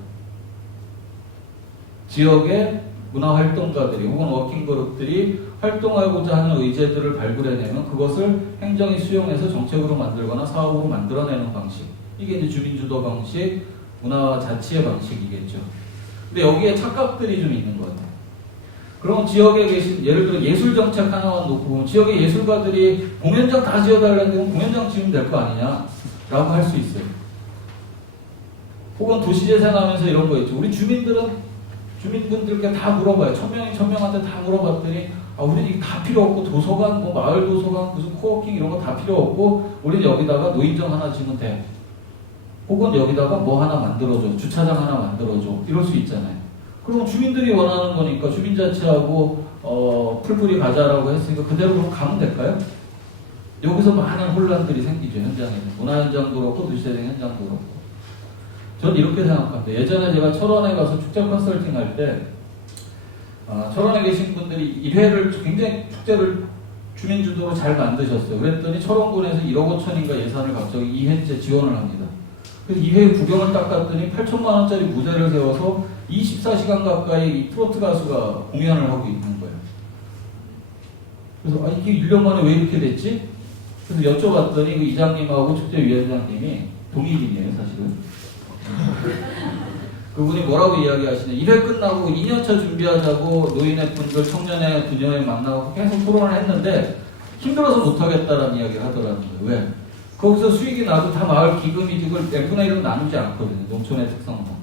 지역의 문화활동가들이 혹은 워킹그룹들이 활동하고자 하는 의제들을 발굴해내면 그것을 행정이 수용해서 정책으로 만들거나 사업으로 만들어내는 방식. 이게 이제 주민주도 방식, 문화자치의 방식이겠죠. 근데 여기에 착각들이 좀 있는 것 같아요. 그럼 지역에 계신, 예를 들어 예술정책 하나만 놓고 보면 지역의 예술가들이 공연장 다 지어달라는 공연장 지으면 될 거 아니냐? 라고 할 수 있어요. 혹은 도시재생하면서 이런 거 있죠. 우리 주민분들께 다 물어봐요. 1000명이 1000명한테 다 물어봤더니 우리는 이게 다 필요 없고 도서관, 뭐 마을 도서관, 무슨 코워킹 이런 거 다 필요 없고 우리는 여기다가 노인정 하나 지면 돼. 혹은 여기다가 뭐 하나 만들어줘. 주차장 하나 만들어줘. 이럴 수 있잖아요. 그럼 주민들이 원하는 거니까 주민자치하고 풀풀이 가자라고 했으니까 그대로 그럼 가면 될까요? 여기서 많은 혼란들이 생기죠. 현장에는. 문화현장도 그렇고 도시재생 현장도 그렇고. 전 이렇게 생각합니다. 예전에 제가 철원에 가서 축제 컨설팅 할 때 철원에 계신 분들이 1회를 굉장히 축제를 주민주도로 잘 만드셨어요. 그랬더니 철원군에서 1억 5천인가 예산을 갑자기 2회째 지원을 합니다. 그래서 2회 구경을 딱 갔더니 8천만 원짜리 무대를 세워서 24시간 가까이 트로트 가수가 공연을 하고 있는 거예요. 그래서 이게 1년 만에 왜 이렇게 됐지? 그래서 여쭤봤더니 그 이장님하고 축제위원장님이 동일인이에요, 사실은. 그분이 뭐라고 이야기하시냐. 1회 끝나고 2년차 준비하자고 노인의 분들, 청년의 부녀에 만나고 계속 토론을 했는데 힘들어서 못하겠다라는 이야기를 하더라고요. 왜? 거기서 수익이 나도 다 마을 기금이득을 F분의 1로 나누지 않거든요. 농촌의 특성상.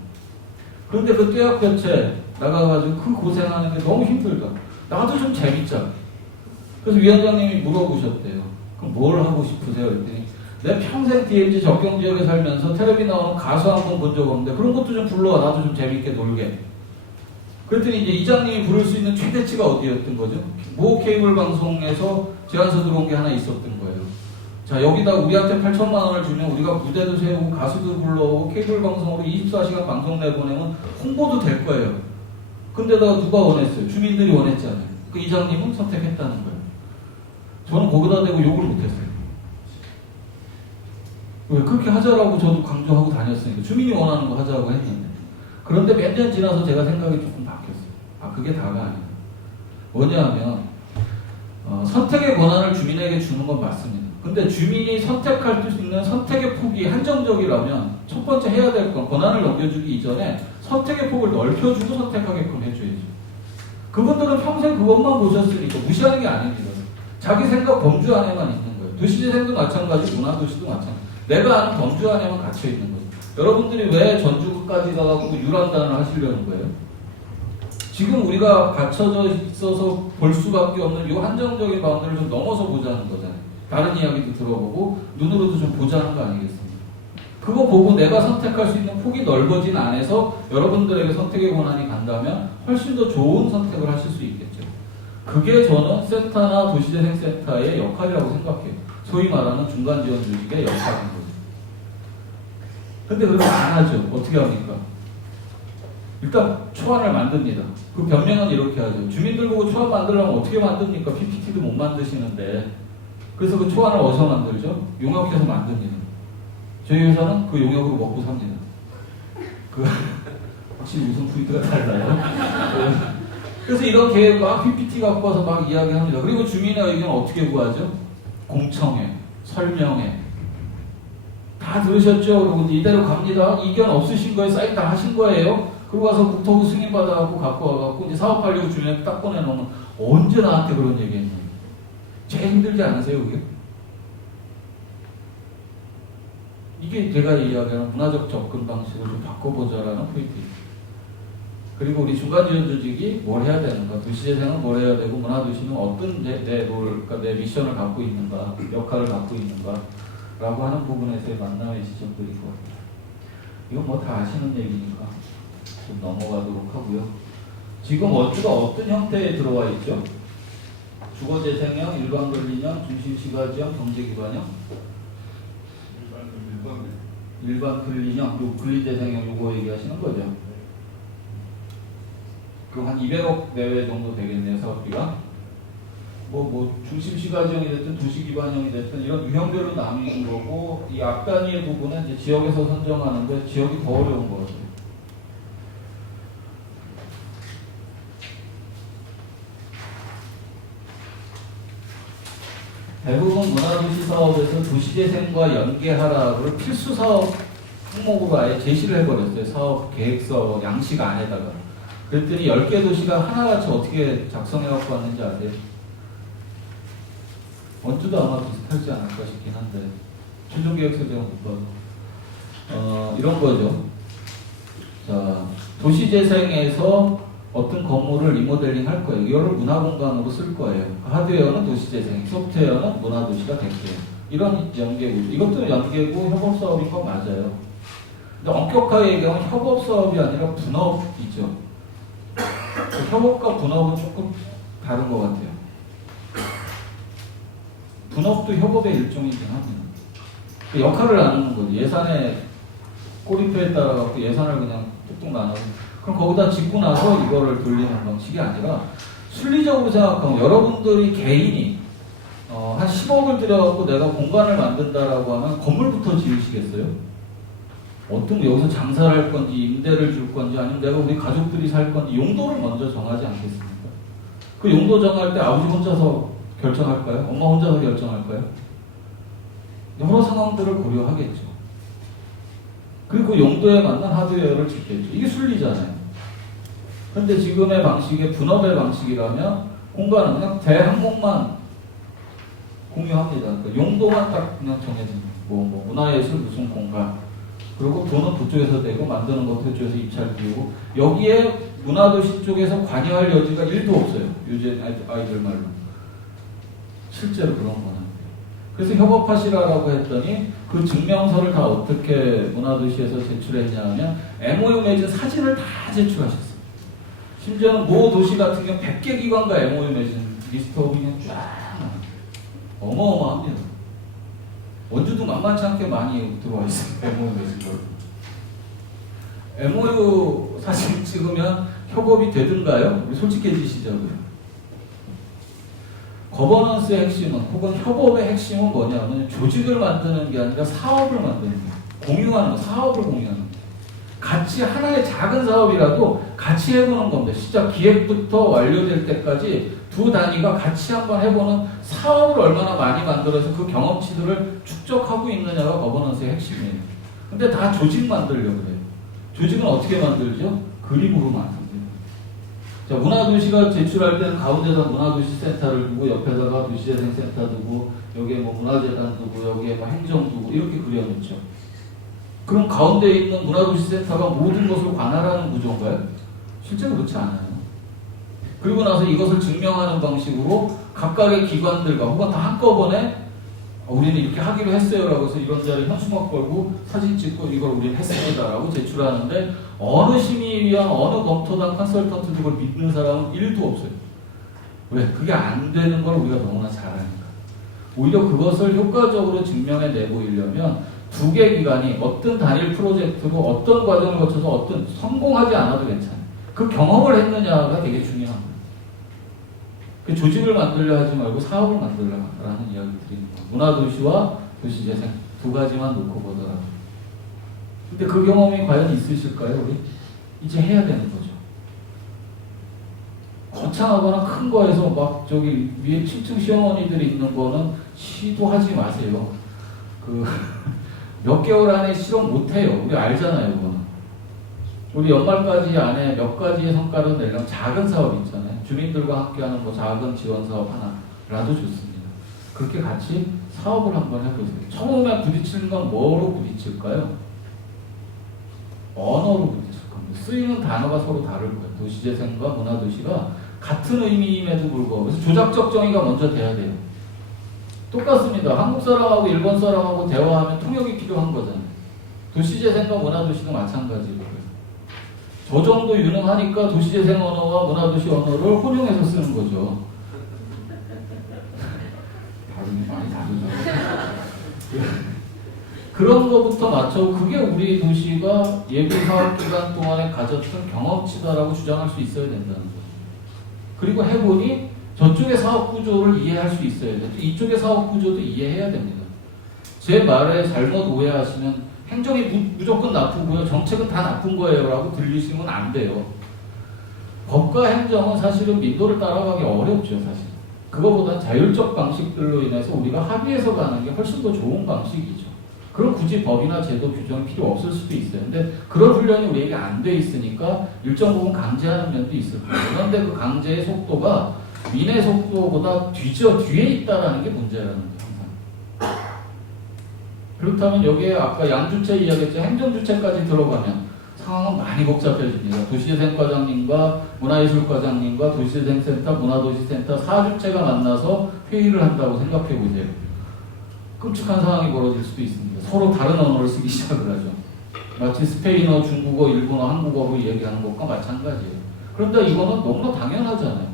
그런데 그 떼약볕에 나가가지고 그 고생하는 게 너무 힘들다. 나도 좀 재밌자. 그래서 위원장님이 물어보셨대요. 그럼 뭘 하고 싶으세요? 그랬더니 내 평생 DMZ 적경지역에 살면서 텔레비 나오는 가수 한 번 본 적 없는데 그런 것도 좀 불러와. 나도 좀 재밌게 놀게. 그랬더니 이제 이장님이 부를 수 있는 최대치가 어디였던 거죠? 모 케이블 방송에서 제안서 들어온 게 하나 있었던 거예요. 자, 여기다 우리한테 8천만 원을 주면 우리가 무대도 세우고 가수도 불러오고 케이블 방송으로 24시간 방송 내보내면 홍보도 될 거예요. 근데다가 누가 원했어요? 주민들이 원했잖아요. 그 이장님은 선택했다는 거예요. 저는 거기다 대고 욕을 못했어요. 왜? 그렇게 하자라고 저도 강조하고 다녔으니까. 주민이 원하는 거 하자고 했는데. 그런데 몇 년 지나서 제가 생각이 조금 바뀌었어요. 그게 다가 아니에요. 뭐냐면 선택의 권한을 주민에게 주는 건 맞습니다. 근데 주민이 선택할 수 있는 선택의 폭이 한정적이라면 첫 번째 해야 될 건 권한을 넘겨주기 이전에 선택의 폭을 넓혀주고 선택하게끔 해줘야죠. 그분들은 평생 그것만 보셨으니까 무시하는 게 아닙니다. 자기 생각 범주 안에만 있는 거예요. 도시재생도 마찬가지, 문화도시도 마찬가지. 내가 아는 범주 안에만 갇혀 있는 거예요. 여러분들이 왜 전주까지 가가지고 유람단을 하시려는 거예요? 지금 우리가 갇혀져 있어서 볼 수밖에 없는 이 한정적인 바운드를 좀 넘어서 보자는 거잖아요. 다른 이야기도 들어보고 눈으로도 좀 보자는 거 아니겠습니까? 그거 보고 내가 선택할 수 있는 폭이 넓어진 안에서 여러분들에게 선택의 권한이 간다면 훨씬 더 좋은 선택을 하실 수 있겠죠. 그게 저는 센터나 도시재생센터의 역할이라고 생각해요. 소위 말하는 중간지원 조직의 역할인 거죠. 근데 그걸 안 하죠. 어떻게 합니까? 일단 초안을 만듭니다. 그 변명은 이렇게 하죠. 주민들 보고 초안 만들려면 어떻게 만듭니까? PPT도 못 만드시는데. 그래서 그 초안을 어디서 만들죠? 용역해서 만듭니다. 저희 회사는 그 용역으로 먹고 삽니다. 확실히 웃음 포인트가 달라요. 그래서 이런 계획 막 PPT 갖고 와서 막 이야기합니다. 그리고 주민의 의견 어떻게 구하죠? 공청회, 설명회. 다 들으셨죠? 그리고 이대로 갑니다. 이견 없으신 거에 사인 다 하신 거예요. 그러고 와서 국토부 승인 받아갖고 갖고 와갖고 이제 사업하려고 주민한테 딱 보내놓으면 언제 나한테 그런 얘기 했냐. 제일 힘들지 않으세요, 그게? 이게 제가 이야기하는 문화적 접근 방식을 좀 바꿔보자라는 포인트입니다. 그리고 우리 중간지원 조직이 뭘 해야 되는가, 도시재생은 뭘 해야 되고, 문화도시는 어떤 그러니까 내 미션을 갖고 있는가, 역할을 갖고 있는가, 라고 하는 부분에서의 만남의 지점들인 것 같아요. 이건 뭐 다 아시는 얘기니까 좀 넘어가도록 하고요. 지금 원주가 어떤 형태에 들어와 있죠? 주거재생형, 일반근린형, 중심시가지형, 경제기반형? 일반 근린형, 요 근린재생형 요거 얘기하시는 거죠? 그럼 한 200억 내외 정도 되겠네요, 사업비가. 뭐 중심시가지형이 됐든 도시기반형이 됐든 이런 유형별로 나뉘는 거고, 이 앞 단위의 부분은 이제 지역에서 선정하는데 지역이 더 어려운 거 같아요. 대부분 문화도시 사업에서 도시재생과 연계하라고 필수 사업 항목으로 아예 제시를 해버렸어요. 사업 계획서 양식 안에다가. 그랬더니 10개 도시가 하나같이 어떻게 작성해갖고 왔는지 아세요? 원주도 아마 비슷하지 않을까 싶긴 한데 최종계획서 제가 못 봐도 이런 거죠. 자, 도시재생에서 어떤 건물을 리모델링 할 거예요. 이거를 문화공간으로 쓸 거예요. 하드웨어는 도시재생, 소프트웨어는 문화도시가 될게요. 이런 연계고, 이것도 연계고 협업사업인 건 맞아요. 근데 엄격하게 얘기하면 협업사업이 아니라 분업이죠. 협업과 분업은 조금 다른 것 같아요. 분업도 협업의 일종이긴 합니다. 역할을 나누는 거죠. 예산의 꼬리표에 따라 예산을 그냥 뚝뚝 나누고, 그럼 거기다 짓고 나서 이거를 돌리는 방식이 아니라 순리적으로 생각하면 여러분들이 개인이 한 10억을 들여갖고 내가 공간을 만든다라고 하면 건물부터 지으시겠어요? 어떤 여기서 장사를 할 건지 임대를 줄 건지 아니면 내가 우리 가족들이 살 건지 용도를 먼저 정하지 않겠습니까? 그 용도 정할 때 아버지 혼자서 결정할까요? 엄마 혼자서 결정할까요? 여러 상황들을 고려하겠죠. 그리고 용도에 맞는 하드웨어를 짓겠죠. 이게 순리잖아요. 그런데 지금의 방식의 분업의 방식이라면 공간은 그냥 대항목만 공유합니다. 그 용도만 딱 그냥 정해집니다. 뭐 문화예술 무슨 공간, 그리고 돈은 그쪽에서 되고 만드는 것도 그쪽에서 입찰 비우고, 여기에 문화도시 쪽에서 관여할 여지가 1도 없어요. 요즘 아이들 말로. 실제로 그런 거는. 그래서 협업하시라고 했더니 그 증명서를 다 어떻게 문화도시에서 제출했냐 하면 MOU 맺은 사진을 다 제출하셨어요. 심지어는 모 도시 같은 경우 100개 기관과 MOU 맺은 리스트업이 그냥 쫙 어마어마합니다. 원주도 만만치 않게 많이 들어와 있어요. MOU 맺은 걸. MOU 사진 찍으면 협업이 되든가요? 우리 솔직해지시자고요. 거버넌스의 핵심은, 혹은 협업의 핵심은 뭐냐면 조직을 만드는 게 아니라 사업을 만드는 거예요. 공유하는 거, 사업을 공유하는 거예요. 같이 하나의 작은 사업이라도 같이 해보는 겁니다. 시작 기획부터 완료될 때까지 두 단위가 같이 한번 해보는 사업을 얼마나 많이 만들어서 그 경험치들을 축적하고 있느냐가 거버넌스의 핵심이에요. 근데 다 조직 만들려고 그래요. 조직은 어떻게 만들죠? 그림으로 만듭니다. 자, 문화도시가 제출할 때는 가운데다 문화도시센터를 두고 옆에다가 도시재생센터 두고 여기에 뭐 문화재단 두고 여기에 뭐 행정 두고 이렇게 그려놓죠. 그럼 가운데 있는 문화도시센터가 모든 것을 관할하는 구조인가요? 실제로 그렇지 않아요. 그리고 나서 이것을 증명하는 방식으로 각각의 기관들과 혹은 다 한꺼번에 우리는 이렇게 하기로 했어요 라고 해서 이런 자리 현수막 걸고 사진 찍고 이걸 우리는 했습니다 라고 제출하는데 어느 심의위원, 어느 검토단 컨설턴트 그걸 믿는 사람은 1도 없어요. 왜? 그게 안 되는 걸 우리가 너무나 잘 아니까. 오히려 그것을 효과적으로 증명해 내보이려면 두 개 기관이 어떤 단일 프로젝트로 어떤 과정을 거쳐서 어떤 성공하지 않아도 괜찮아요. 그 경험을 했느냐가 되게 중요한 거예요. 그 조직을 만들려 하지 말고 사업을 만들라라는 이야기 드리는 거예요. 문화도시와 도시재생 두 가지만 놓고 보더라고요. 근데 그 경험이 과연 있으실까요? 우리? 이제 해야 되는 거죠. 거창하거나 큰 거에서 막 저기 위에 7층 시어머니들이 있는 거는 시도하지 마세요. 몇 개월 안에 실험 못 해요. 우리 알잖아요, 그거는. 우리 연말까지 안에 몇 가지의 성과를 내려면 작은 사업 있잖아요. 주민들과 함께하는 뭐 작은 지원 사업 하나라도 좋습니다. 그렇게 같이 사업을 한번 해보세요. 처음에 부딪히는 건 뭐로 부딪힐까요? 언어로 부딪힐 겁니다. 쓰이는 단어가 서로 다를 거예요. 도시재생과 문화도시가 같은 의미임에도 불구하고 그래서 조작적 정의가 먼저 돼야 돼요. 똑같습니다. 한국 사람하고 일본 사람하고 대화하면 통역이 필요한 거잖아요. 도시재생과 문화도시도 마찬가지고요. 저 정도 유능하니까 도시재생 언어와 문화도시 언어를 혼용해서 쓰는 거죠. 발음이 많이 다르죠. 그런 거부터 맞춰 그게 우리 도시가 예비 사업 기간 동안에 가졌던 경험치다라고 주장할 수 있어야 된다는 거죠. 그리고 해보니 저쪽의 사업 구조를 이해할 수 있어야 돼요. 이쪽의 사업 구조도 이해해야 됩니다. 제 말에 잘못 오해하시면 행정이 무조건 나쁘고요. 정책은 다 나쁜 거예요. 라고 들리시면 안 돼요. 법과 행정은 사실은 민도를 따라가기 어렵죠. 사실. 그거보다 자율적 방식들로 인해서 우리가 합의해서 가는 게 훨씬 더 좋은 방식이죠. 그럼 굳이 법이나 제도 규정이 필요 없을 수도 있어요. 근데 그런 훈련이 우리에게 안 돼 있으니까 일정 부분 강제하는 면도 있을 거예요. 그런데 그 강제의 속도가 민의 속도보다 뒤에 있다라는 게 문제라는 거예요. 항상. 그렇다면 여기에 아까 양주체 이야기했죠. 행정주체까지 들어가면 상황은 많이 복잡해집니다. 도시재생과장님과 문화예술과장님과 도시재생센터, 문화도시센터 4주체가 만나서 회의를 한다고 생각해 보세요. 끔찍한 상황이 벌어질 수도 있습니다. 서로 다른 언어를 쓰기 시작을 하죠. 마치 스페인어, 중국어, 일본어, 한국어로 얘기하는 것과 마찬가지예요. 그런데 이거는 너무나 당연하잖아요.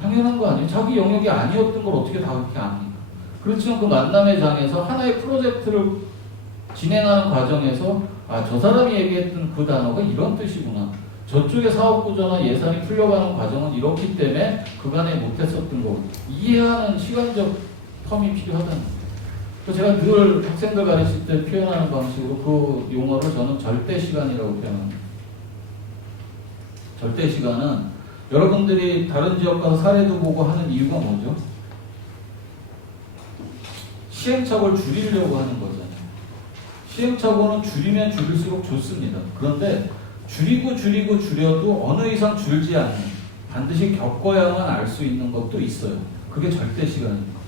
당연한 거 아니에요? 자기 영역이 아니었던 걸 어떻게 다 그렇게 압니까? 그렇지만 그 만남의 장에서 하나의 프로젝트를 진행하는 과정에서 저 사람이 얘기했던 그 단어가 이런 뜻이구나. 저쪽의 사업 구조나 예산이 풀려가는 과정은 이렇기 때문에 그간에 못했었던 거 이해하는 시간적 텀이 필요하다는 거예요. 제가 늘 학생들 가르칠 때 표현하는 방식으로 그 용어를 저는 절대 시간이라고 표현합니다. 절대 시간은 여러분들이 다른 지역 가서 사례도 보고 하는 이유가 뭐죠? 시행착오를 줄이려고 하는 거잖아요. 시행착오는 줄이면 줄일수록 좋습니다. 그런데 줄여도 어느 이상 줄지 않는 반드시 겪어야만 알 수 있는 것도 있어요. 그게 절대 시간입니다.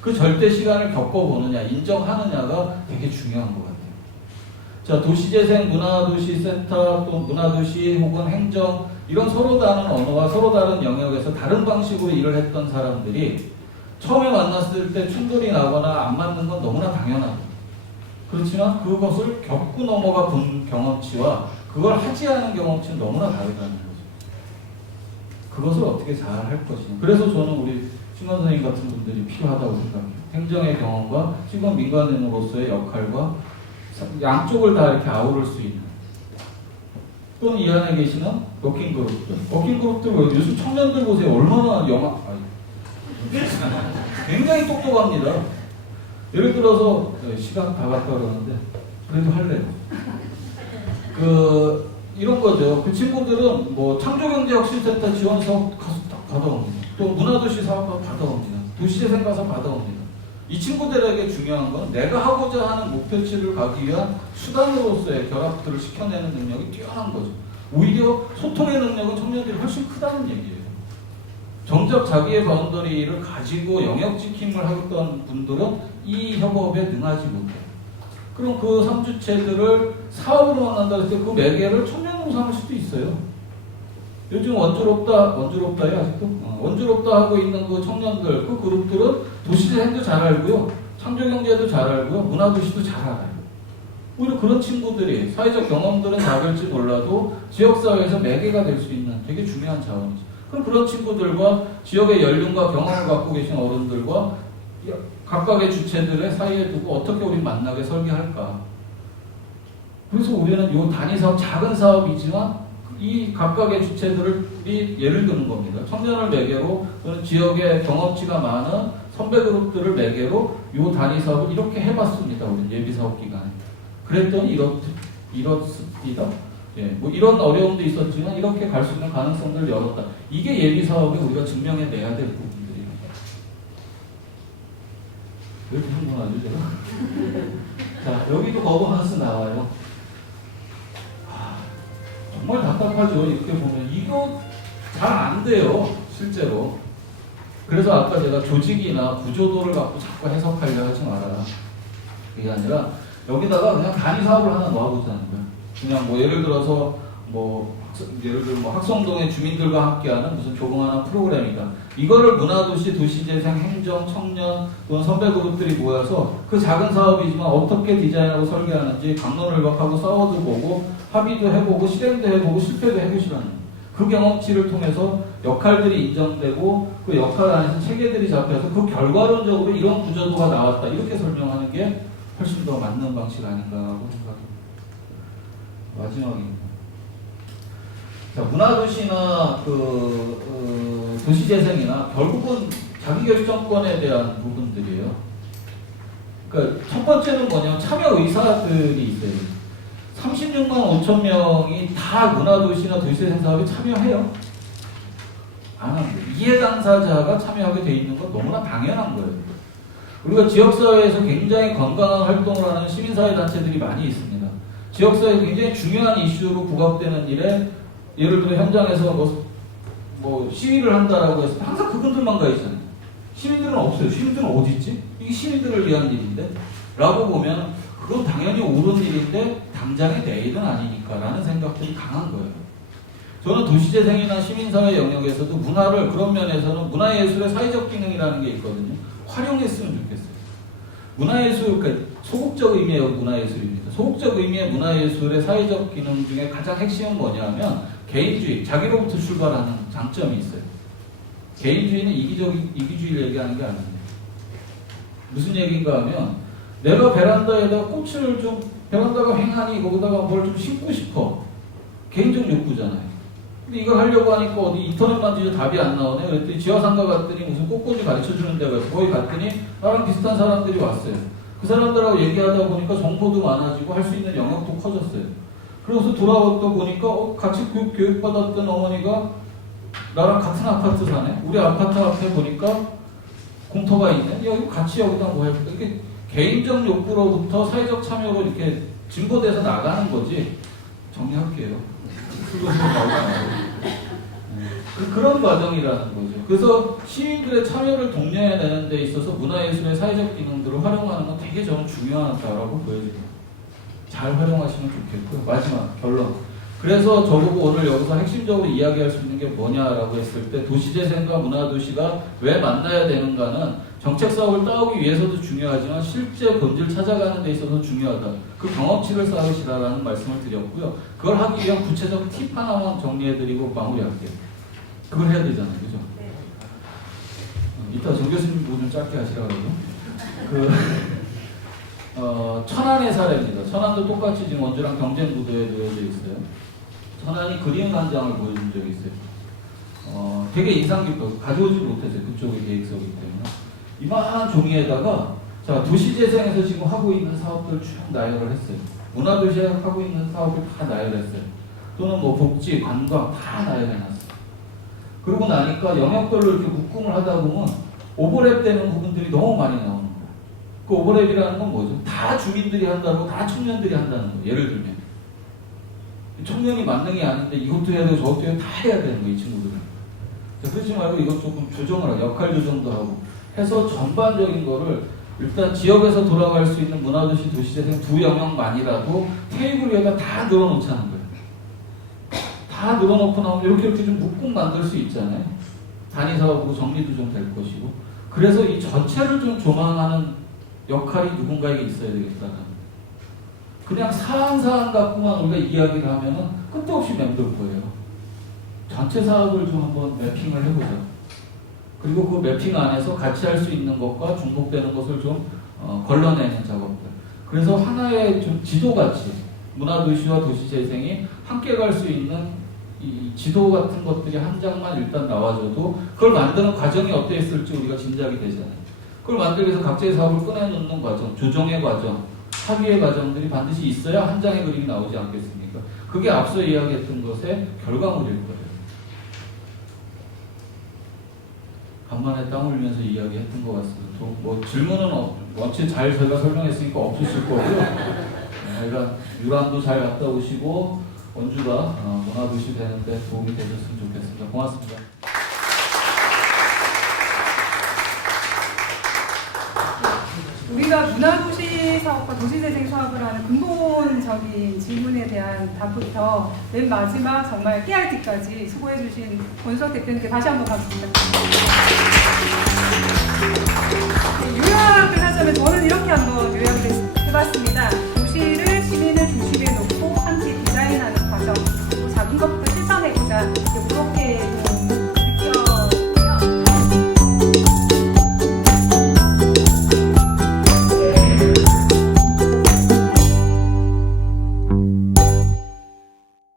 그 절대 시간을 겪어보느냐, 인정하느냐가 되게 중요한 것 같아요. 자, 도시재생, 문화도시센터, 또 문화도시 혹은 행정 이런 서로 다른 언어와 서로 다른 영역에서 다른 방식으로 일을 했던 사람들이 처음에 만났을 때 충돌이 나거나 안 맞는 건 너무나 당연하고 그렇지만 그것을 겪고 넘어가 본 경험치와 그걸 하지 않은 경험치는 너무나 다르다는 거죠. 그것을 어떻게 잘 할 것이냐. 그래서 저는 우리 신건 선생님 같은 분들이 필요하다고 생각해요. 행정의 경험과 시건 민간인으로서의 역할과 양쪽을 다 이렇게 아우를 수 있는 또는 이 안에 계시는 워킹그룹들. 워킹그룹들 요즘 청년들 보세요. 얼마나 굉장히 똑똑합니다. 예를 들어서 시간 다 갔다 그러는데 그래도 할래요. 이런 거죠. 그 친구들은 뭐 창조경제혁신센터 지원 사업 가서 딱 받아옵니다. 또 문화도시 사업 가서 받아옵니다. 도시재생 가서 받아옵니다. 이 친구들에게 중요한 건 내가 하고자 하는 목표치를 가기 위한 수단으로서의 결합들을 시켜내는 능력이 뛰어난 거죠. 오히려 소통의 능력은 청년들이 훨씬 크다는 얘기예요. 정작 자기의 바운더리를 가지고 영역 지킴을 하던 분들은 이 협업에 능하지 못해요. 그럼 그 3주체들을 사업으로 만난다 할 때 그 매개를 청년으로 삼을 수도 있어요. 요즘 원주롭다에 아직도? 원주롭다 하고 있는 그 청년들, 그 그룹들은 도시재생도 잘 알고요. 창조경제도 잘 알고요. 문화도시도 잘 알아요. 오히려 그런 친구들이 사회적 경험들은 작을지 몰라도 지역사회에서 매개가 될 수 있는 되게 중요한 자원이죠. 그럼 그런 친구들과 지역의 연륜과 경험을 갖고 계신 어른들과 각각의 주체들의 사이에 두고 어떻게 우리 만나게 설계할까. 그래서 우리는 이 단위사업, 작은 사업이지만 이 각각의 주체들이 예를 드는 겁니다. 청년을 매개로 또는 지역의 경험치가 많은 선배 그룹들을 매개로 이 단위사업을 이렇게 해봤습니다. 우리 예비사업 기간에. 그랬더니 이렇습니다. 예, 뭐 이런 어려움도 있었지만 이렇게 갈 수 있는 가능성들을 열었다. 이게 예비사업에 우리가 증명해내야 될 부분들입니다. 왜 이렇게 흥분하죠, 제가? 자, 여기도 거버넌스 나와요. 정말 답답하죠. 이렇게 보면 이거 잘 안 돼요. 실제로. 그래서 아까 제가 조직이나 구조도를 갖고 자꾸 해석하려 하지 말아라. 그게 아니라 여기다가 그냥 단위 사업을 하나 놓아보자는 거예요. 그냥 뭐 예를 들어서 뭐 학성동의 주민들과 함께하는 무슨 조그마한 프로그램이다. 이거를 문화도시, 도시재생, 행정, 청년 또는 선배 그룹들이 모여서 그 작은 사업이지만 어떻게 디자인하고 설계하는지 강론을박하고 싸워도 보고 합의도 해보고 실행도 해보고 실패도 해보시라는 거예요. 그 경험치를 통해서 역할들이 인정되고 그 역할 안에서 체계들이 잡혀서 그 결과론적으로 이런 구조도가 나왔다. 이렇게 설명하는 게 훨씬 더 맞는 방식 아닌가라고 생각합니다. 마지막입니다. 자, 문화도시나 도시재생이나 결국은 자기결정권에 대한 부분들이에요. 그러니까 첫 번째는 뭐냐면 참여 의사들이 있어요. 36만 5천 명이 다 문화도시나 도시재생 사업에 참여해요. 안 합니다. 이해 당사자가 참여하게 돼 있는 건 너무나 당연한 거예요. 우리가 지역사회에서 굉장히 건강한 활동을 하는 시민사회 단체들이 많이 있습니다. 지역사회에 굉장히 중요한 이슈로 부각되는 일에 예를 들어 현장에서 뭐 시위를 한다라고 해서 항상 그분들만 가 있잖아요. 시민들은 없어요. 시민들은 어디 있지? 이게 시민들을 위한 일인데? 라고 보면 그건 당연히 옳은 일인데 당장의 내일은 아니니까라는 생각들이 강한 거예요. 저는 도시재생이나 시민사회 영역에서도 문화를 그런 면에서는 문화예술의 사회적 기능이라는 게 있거든요. 활용했으면 좋겠어요. 문화예술, 그러니까 소극적 의미의 문화예술입니다. 소극적 의미의 문화예술의 사회적 기능 중에 가장 핵심은 뭐냐면 개인주의, 자기로부터 출발하는 장점이 있어요. 개인주의는 이기주의를 얘기하는 게 아닙니다. 무슨 얘기인가 하면 내가 베란다에다 꽃을 좀 베란다가 횡하니 거기다가 뭘 좀 심고 싶어. 개인적 욕구잖아요. 근데 이걸 하려고 하니까 어디 인터넷만 뒤져 답이 안 나오네. 그랬더니 지화상가 갔더니 무슨 꽃꽂이 가르쳐주는 데가 있어. 거기 갔더니 나랑 비슷한 사람들이 왔어요. 그 사람들하고 얘기하다 보니까 정보도 많아지고 할 수 있는 영역도 커졌어요. 그래서 돌아왔다 보니까 같이 교육받았던 어머니가 나랑 같은 아파트 사네. 우리 아파트 앞에 보니까 공터가 있네. 야, 이거 같이 여기다 뭐 해볼까. 이게 개인적 욕구로부터 사회적 참여로 이렇게 진보돼서 나가는 거지. 정리할게요. 그런 과정이라는 거죠. 그래서 시민들의 참여를 독려해내는 데 있어서 문화예술의 사회적 기능들을 활용하는 건 되게 저는 중요하다고 보여집니다. 잘 활용하시면 좋겠고요. 마지막 결론. 그래서 저보고 오늘 여기서 핵심적으로 이야기할 수 있는 게 뭐냐라고 했을 때 도시재생과 문화도시가 왜 만나야 되는가는 정책 사업을 따오기 위해서도 중요하지만 실제 본질 찾아가는 데 있어서 중요하다. 그 경험치를 쌓으시라는 말씀을 드렸고요. 그걸 하기 위한 구체적 팁 하나만 정리해드리고 마무리할게요. 그걸 해야 되잖아요. 그죠? 이따 정 교수님 좀 짧게 하시라고 천안의 사례입니다. 천안도 똑같이 지금 원주랑 경쟁 구도에 놓여져 있어요. 천안이 그림 한 장을 보여준 적이 있어요. 되게 인상 깊고 가져오지 못했어요. 그쪽의 계획서이기 때문에. 이만한 종이에다가 자 도시재생에서 지금 하고 있는 사업들 쭉 나열을 했어요. 문화도시에 하고 있는 사업을 다 나열했어요. 또는 뭐 복지, 관광 다 나열해놨어요. 그러고 나니까 영역별로 이렇게 묶음을 하다 보면 오버랩 되는 부분들이 너무 많이 나오는 거예요. 그 오버랩이라는 건 뭐죠? 다 주민들이 한다고 다 청년들이 한다는 거예요. 예를 들면 청년이 만능이 아닌데 이것도 해야 되고 저것도 해야 다 해야 되는 거예요. 이 친구들은. 그러지 말고 이것 조금 조정을 하고 역할 조정도 하고 해서 전반적인 거를 일단 지역에서 돌아갈 수 있는 문화도시 도시재생 두 영역만이라도 테이블 위에다 다 늘어놓자는 거예요. 다 늘어놓고 나오면 이렇게 좀 묶음 만들 수 있잖아요. 단위사업으로 정리도 좀 될 것이고. 그래서 이 전체를 좀 조망하는 역할이 누군가에게 있어야 되겠다는. 그냥 사안 갖고만 우리가 이야기를 하면은 끝도 없이 맴돌 거예요. 전체 사업을 좀 한번 매핑을 해보자. 그리고 그 매핑 안에서 같이 할 수 있는 것과 중복되는 것을 좀 걸러내는 작업들. 그래서 하나의 좀 지도같이 문화도시와 도시재생이 함께 갈 수 있는 이 지도 같은 것들이 한 장만 일단 나와줘도 그걸 만드는 과정이 어떻게 있을지 우리가 짐작이 되잖아요. 그걸 만들기 위해서 각자의 사업을 꺼내놓는 과정, 조정의 과정, 합의의 과정들이 반드시 있어야 한 장의 그림이 나오지 않겠습니까? 그게 앞서 이야기했던 것의 결과물일 거예요. 간만에 땀 흘리면서 이야기했던 것 같습니다. 뭐 질문은 원체 잘 저희가 설명했으니까 없으실 거고요. 저희가 유람도 잘 갔다 오시고 원주가 문화도시 되는데 도움이 되셨으면 좋겠습니다. 고맙습니다. 우리가 문화도시 사업과 도시재생 사업을 하는 근본적인 질문에 대한 답부터 맨 마지막 정말 깨알띠까지 수고해주신 권수석 대표님께 다시 한번 감사드립니다.